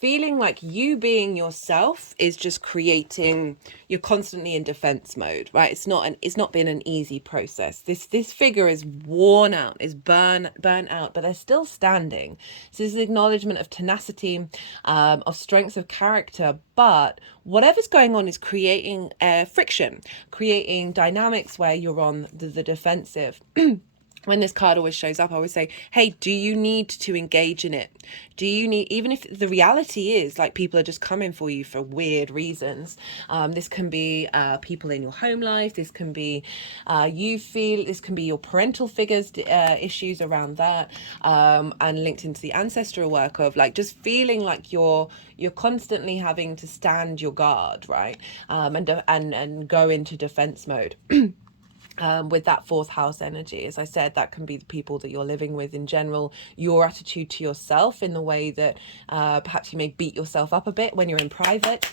feeling like you being yourself is just creating, you're constantly in defense mode, right? It's not been an easy process. This figure is worn out, is burnt out, but they're still standing. So this is an acknowledgement of tenacity, of strength of character, but whatever's going on is creating friction, creating dynamics where you're on the defensive. When this card always shows up, I always say, hey, do you need to engage in it? Do you need, even if the reality is like people are just coming for you for weird reasons. This can be people in your home life. This can be this can be your parental figures, issues around that, and linked into the ancestral work of like just feeling like you're constantly having to stand your guard, right? And go into defense mode. With that fourth house energy, as I said, that can be the people that you're living with in general, your attitude to yourself in the way that perhaps you may beat yourself up a bit when you're in private.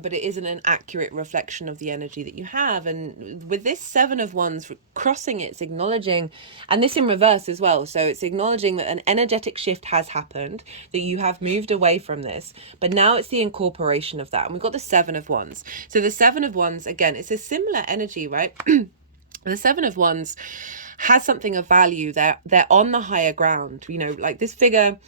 But it isn't an accurate reflection of the energy that you have. And with this Seven of Wands crossing, it's acknowledging, and this in reverse as well. So it's acknowledging that an energetic shift has happened, that you have moved away from this, but now it's the incorporation of that. And we've got the Seven of Wands. So the Seven of Wands, again, it's a similar energy, right? The Seven of Wands has something of value. They're on the higher ground, you know, like this figure,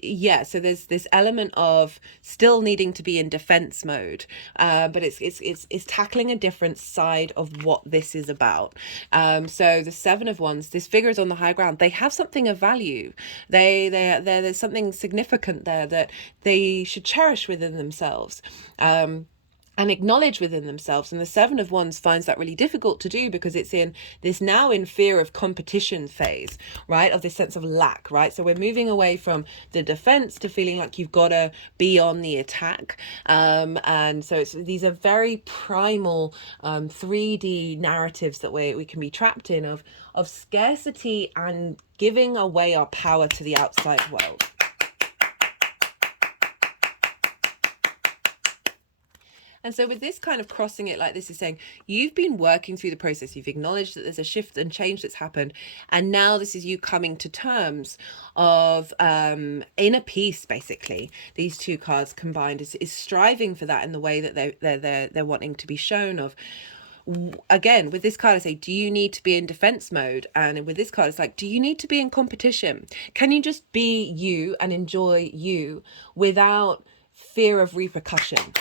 yeah, so there's this element of still needing to be in defense mode, but it's tackling a different side of what this is about. So the Seven of Wands, this figure is on the high ground. They have something of value. There's something significant there that they should cherish within themselves. And acknowledge within themselves. And the Seven of Wands finds that really difficult to do because it's in this now in fear of competition phase, right? Of this sense of lack, right? So we're moving away from the defense to feeling like you've got to be on the attack. And so these are very primal 3D narratives that we can be trapped in of scarcity and giving away our power to the outside world. And so with this kind of crossing it like this is saying, you've been working through the process. You've acknowledged that there's a shift and change that's happened. And now this is you coming to terms of inner peace, basically. These two cards combined is striving for that in the way that they're wanting to be shown of. Again, with this card, I say, do you need to be in defense mode? And with this card, it's like, do you need to be in competition? Can you just be you and enjoy you without fear of repercussion?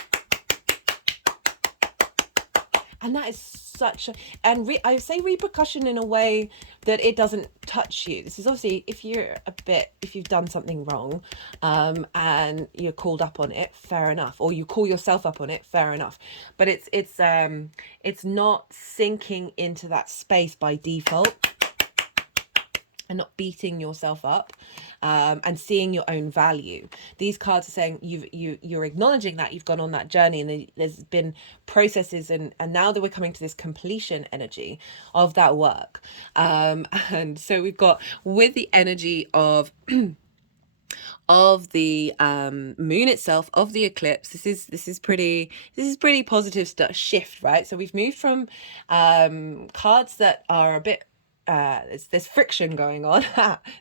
And that is such a, and I say repercussion in a way that it doesn't touch you. This is obviously if you've done something wrong, and you're called up on it, fair enough, or you call yourself up on it, fair enough. But it's not sinking into that space by default and not beating yourself up, and seeing your own value. These cards are saying you're acknowledging that you've gone on that journey, and there's been processes, and now that we're coming to this completion energy of that work. And so we've got with the energy of the moon itself, of the eclipse, this is pretty positive stuff, shift, right? So we've moved from cards that are a bit there's friction going on.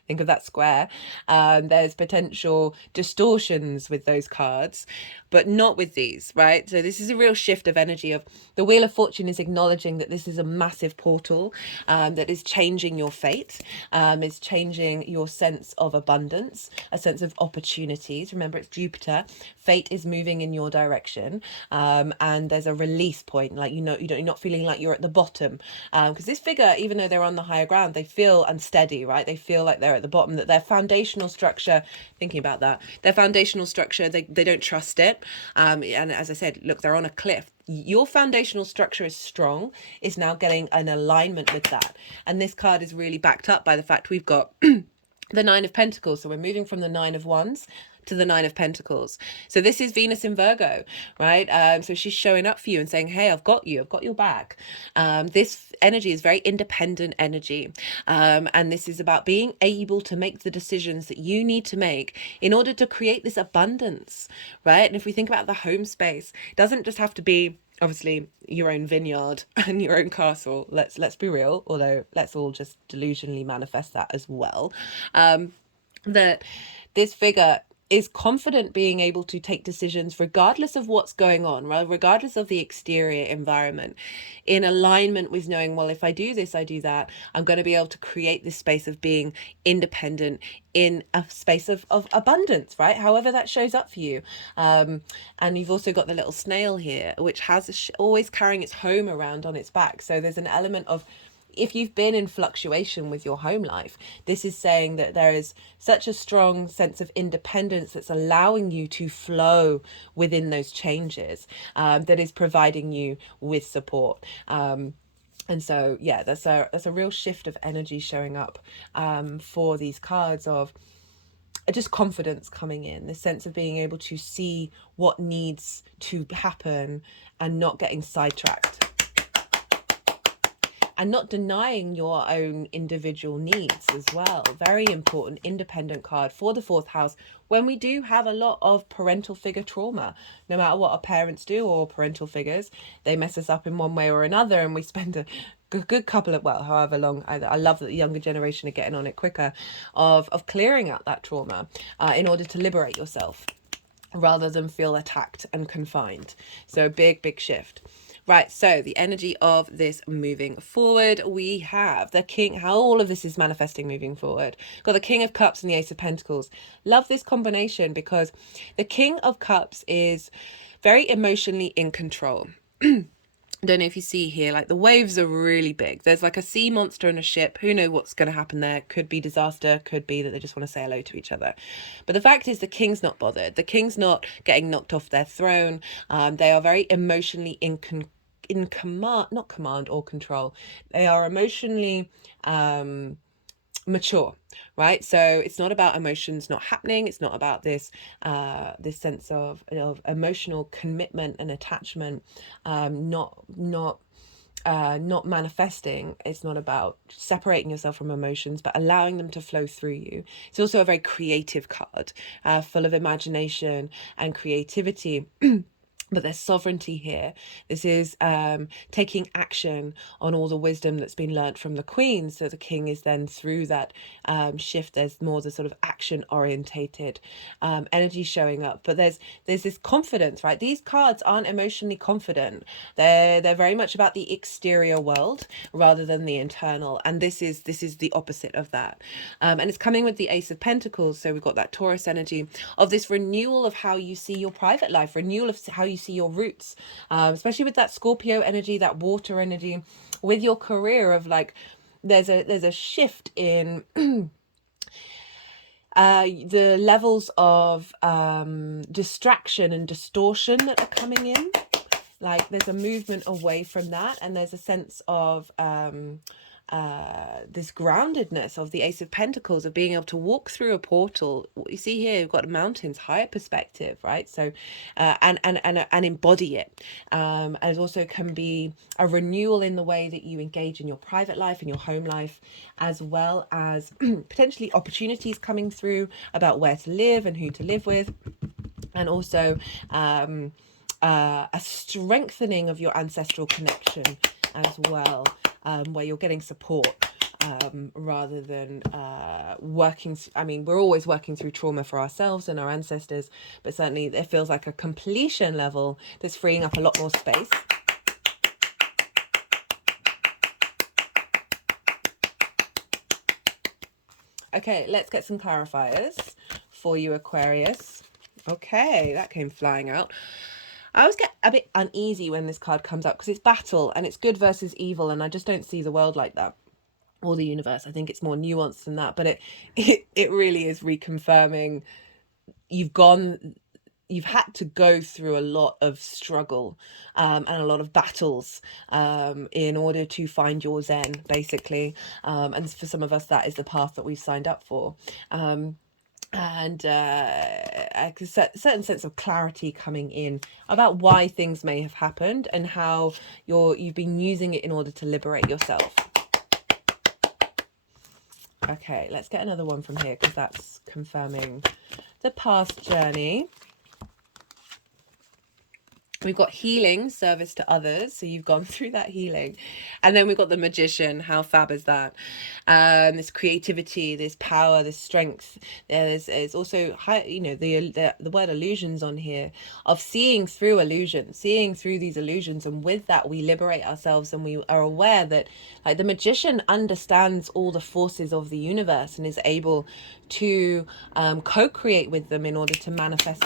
Think of that square. There's potential distortions with those cards, but not with these, right? So this is a real shift of energy. Of the Wheel of Fortune is acknowledging that this is a massive portal that is changing your fate, is changing your sense of abundance, a sense of opportunities. Remember, it's Jupiter. Fate is moving in your direction, and there's a release point. Like, you're not feeling like you're at the bottom, because this figure, even though they're on the higher ground, they feel unsteady, right? They feel like they're at the bottom, that their foundational structure, thinking about that, their foundational structure, they don't trust it. And as I said, look, they're on a cliff. your foundational structure is strong, is now getting an alignment with that. And this card is really backed up by the fact we've got the Nine of Pentacles. So we're moving from the Nine of Wands to the Nine of Pentacles. So this is Venus in Virgo, right? So she's showing up for you and saying, hey, I've got you, I've got your back. This energy is very independent energy. And this is about being able to make the decisions that you need to make in order to create this abundance, right? And if we think about the home space, it doesn't just have to be obviously your own vineyard and your own castle. Let's be real, although let's all just delusionally manifest that as well. That this figure is confident being able to take decisions regardless of what's going on, right? Regardless of the exterior environment, in alignment with knowing, well, if I do this, I do that, I'm going to be able to create this space of being independent in a space of abundance, right? However that shows up for you. And you've also got the little snail here, which has always carrying its home around on its back. So there's an element of, if you've been in fluctuation with your home life, this is saying that there is such a strong sense of independence that's allowing you to flow within those changes, that is providing you with support. And so, yeah, that's a real shift of energy showing up for these cards of just confidence coming in, the sense of being able to see what needs to happen and not getting sidetracked. And not denying your own individual needs as well. Very important, independent card for the fourth house when we do have a lot of parental figure trauma. No matter what our parents do or parental figures, they mess us up in one way or another, and we spend a good couple of, well, however long, I love that the younger generation are getting on it quicker, of clearing out that trauma in order to liberate yourself rather than feel attacked and confined. So big shift. Right, so the energy of this moving forward, we have the King, how all of this is manifesting moving forward. Got the King of Cups and the Ace of Pentacles. Love this combination because the King of Cups is very emotionally in control. Don't know if you see here, like the waves are really big. There's like a sea monster and a ship. Who knows what's going to happen there? Could be disaster, could be that they just want to say hello to each other. But the fact is the king's not bothered. The king's not getting knocked off their throne. They are very emotionally in command, not command or control. They are emotionally mature, right? So it's not about emotions not happening. It's not about this this sense of emotional commitment and attachment not manifesting. It's not about separating yourself from emotions, but allowing them to flow through you. It's also a very creative card, full of imagination and creativity. But there's sovereignty here. This is taking action on all the wisdom that's been learnt from the Queen. So the King is then through that shift. There's more the sort of action orientated energy showing up. But there's this confidence, right? These cards aren't emotionally confident. They're very much about the exterior world rather than the internal. And this is the opposite of that. And it's coming with the Ace of Pentacles. So we've got that Taurus energy of this renewal of how you see your private life, renewal of how you see your roots, especially with that Scorpio energy, that water energy, with your career of like, there's a shift in the levels of distraction and distortion that are coming in. Like there's a movement away from that, and there's a sense of this groundedness of the Ace of Pentacles, of being able to walk through a portal. You see here, you've got mountains, higher perspective, right? So and embody it. And it also can be a renewal in the way that you engage in your private life and your home life, as well as potentially opportunities coming through about where to live and who to live with, and also a strengthening of your ancestral connection as well, where you're getting support rather than working. I mean, we're always working through trauma for ourselves and our ancestors, but certainly it feels like a completion level that's freeing up a lot more space. Okay, let's get some clarifiers for you, Aquarius. Okay, that came flying out. I always get a bit uneasy when this card comes up because it's battle and it's good versus evil, and I just don't see the world like that, or the universe. I think it's more nuanced than that, but it really is reconfirming you've gone you've had to go through a lot of struggle and a lot of battles in order to find your zen, basically. And for some of us, that is the path that we've signed up for. And a certain sense of clarity coming in about why things may have happened and how you've been using it in order to liberate yourself. Okay, let's get another one from here, because that's confirming the past journey. We've got healing, service to others. So you've gone through that healing. And then we've got the magician. How fab is that? This creativity, this power, this strength. There's also, the word illusions on here, of seeing through illusions, seeing through these illusions. And with that, we liberate ourselves, and we are aware that, like, the magician understands all the forces of the universe and is able to co-create with them in order to manifest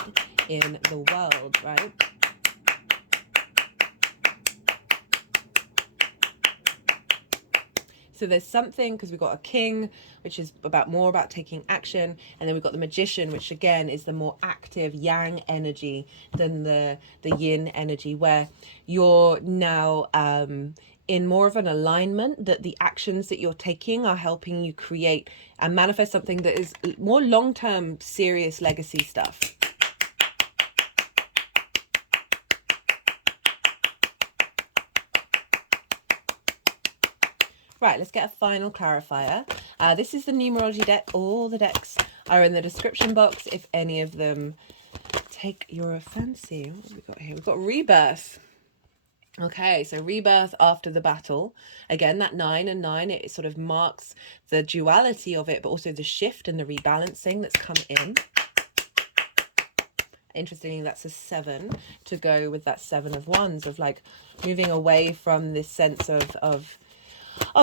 in the world, right? So there's something, because we've got a king, which is more about taking action. And then we've got the magician, which again is the more active yang energy than the yin energy, where you're now in more of an alignment, that the actions that you're taking are helping you create and manifest something that is more long-term, serious legacy stuff. Right, let's get a final clarifier. This is the numerology deck. All the decks are in the description box if any of them take your fancy. What have we got here? We've got rebirth. Okay, so rebirth after the battle. Again, that 9 and 9, it sort of marks the duality of it, but also the shift and the rebalancing that's come in. Interestingly, that's a 7 to go with that 7 of Wands, of like moving away from this sense of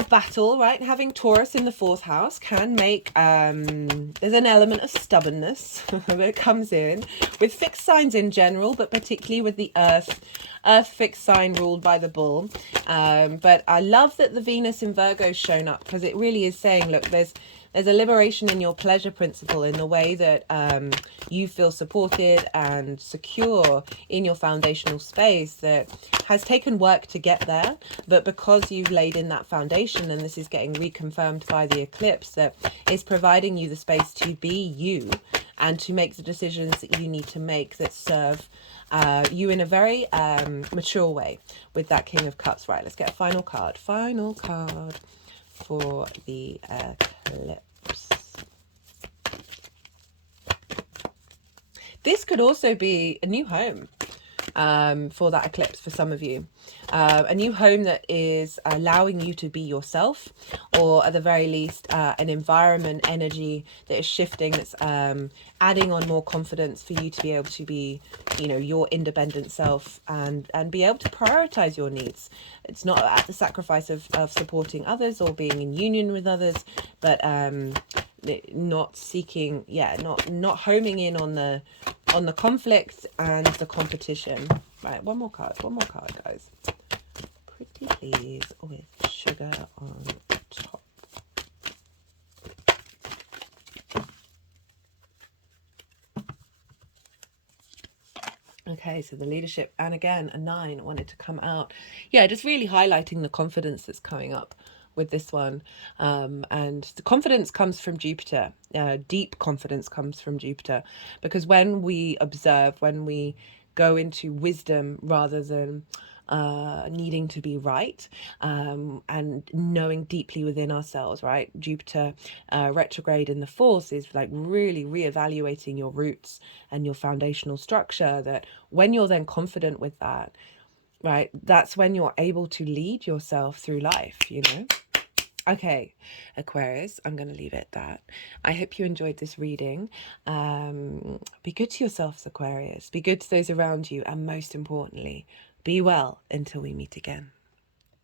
battle, right? Having Taurus in the 4th house can make there's an element of stubbornness that comes in with fixed signs in general, but particularly with the earth fixed sign ruled by the bull. But I love that the Venus in Virgo's shown up, because it really is saying, look, there's a liberation in your pleasure principle, in the way that you feel supported and secure in your foundational space, that has taken work to get there. But because you've laid in that foundation, and this is getting reconfirmed by the eclipse, that is providing you the space to be you and to make the decisions that you need to make that serve you in a very mature way, with that King of Cups. Right, let's get a final card. Final card for the eclipse. This could also be a new home for that eclipse for some of you. A new home that is allowing you to be yourself, or at the very least an environment energy that is shifting, that's adding on more confidence for you to be able to be, your independent self, and be able to prioritize your needs. It's not at the sacrifice of supporting others or being in union with others, but not seeking, not homing in on the conflict and the competition. Right, one more card, guys. Pretty please, with sugar on top. Okay, so the leadership, and again, a 9 wanted to come out. Yeah, just really highlighting the confidence that's coming up with this one. And the confidence comes from Jupiter. Deep confidence comes from Jupiter, because when we observe, when we go into wisdom rather than needing to be right, and knowing deeply within ourselves, right? Jupiter retrograde in the 4th is like really reevaluating your roots and your foundational structure, that when you're then confident with that, right, that's when you're able to lead yourself through life, Okay, Aquarius, I'm going to leave it at that. I hope you enjoyed this reading. Be good to yourselves, Aquarius. Be good to those around you. And most importantly, be well until we meet again.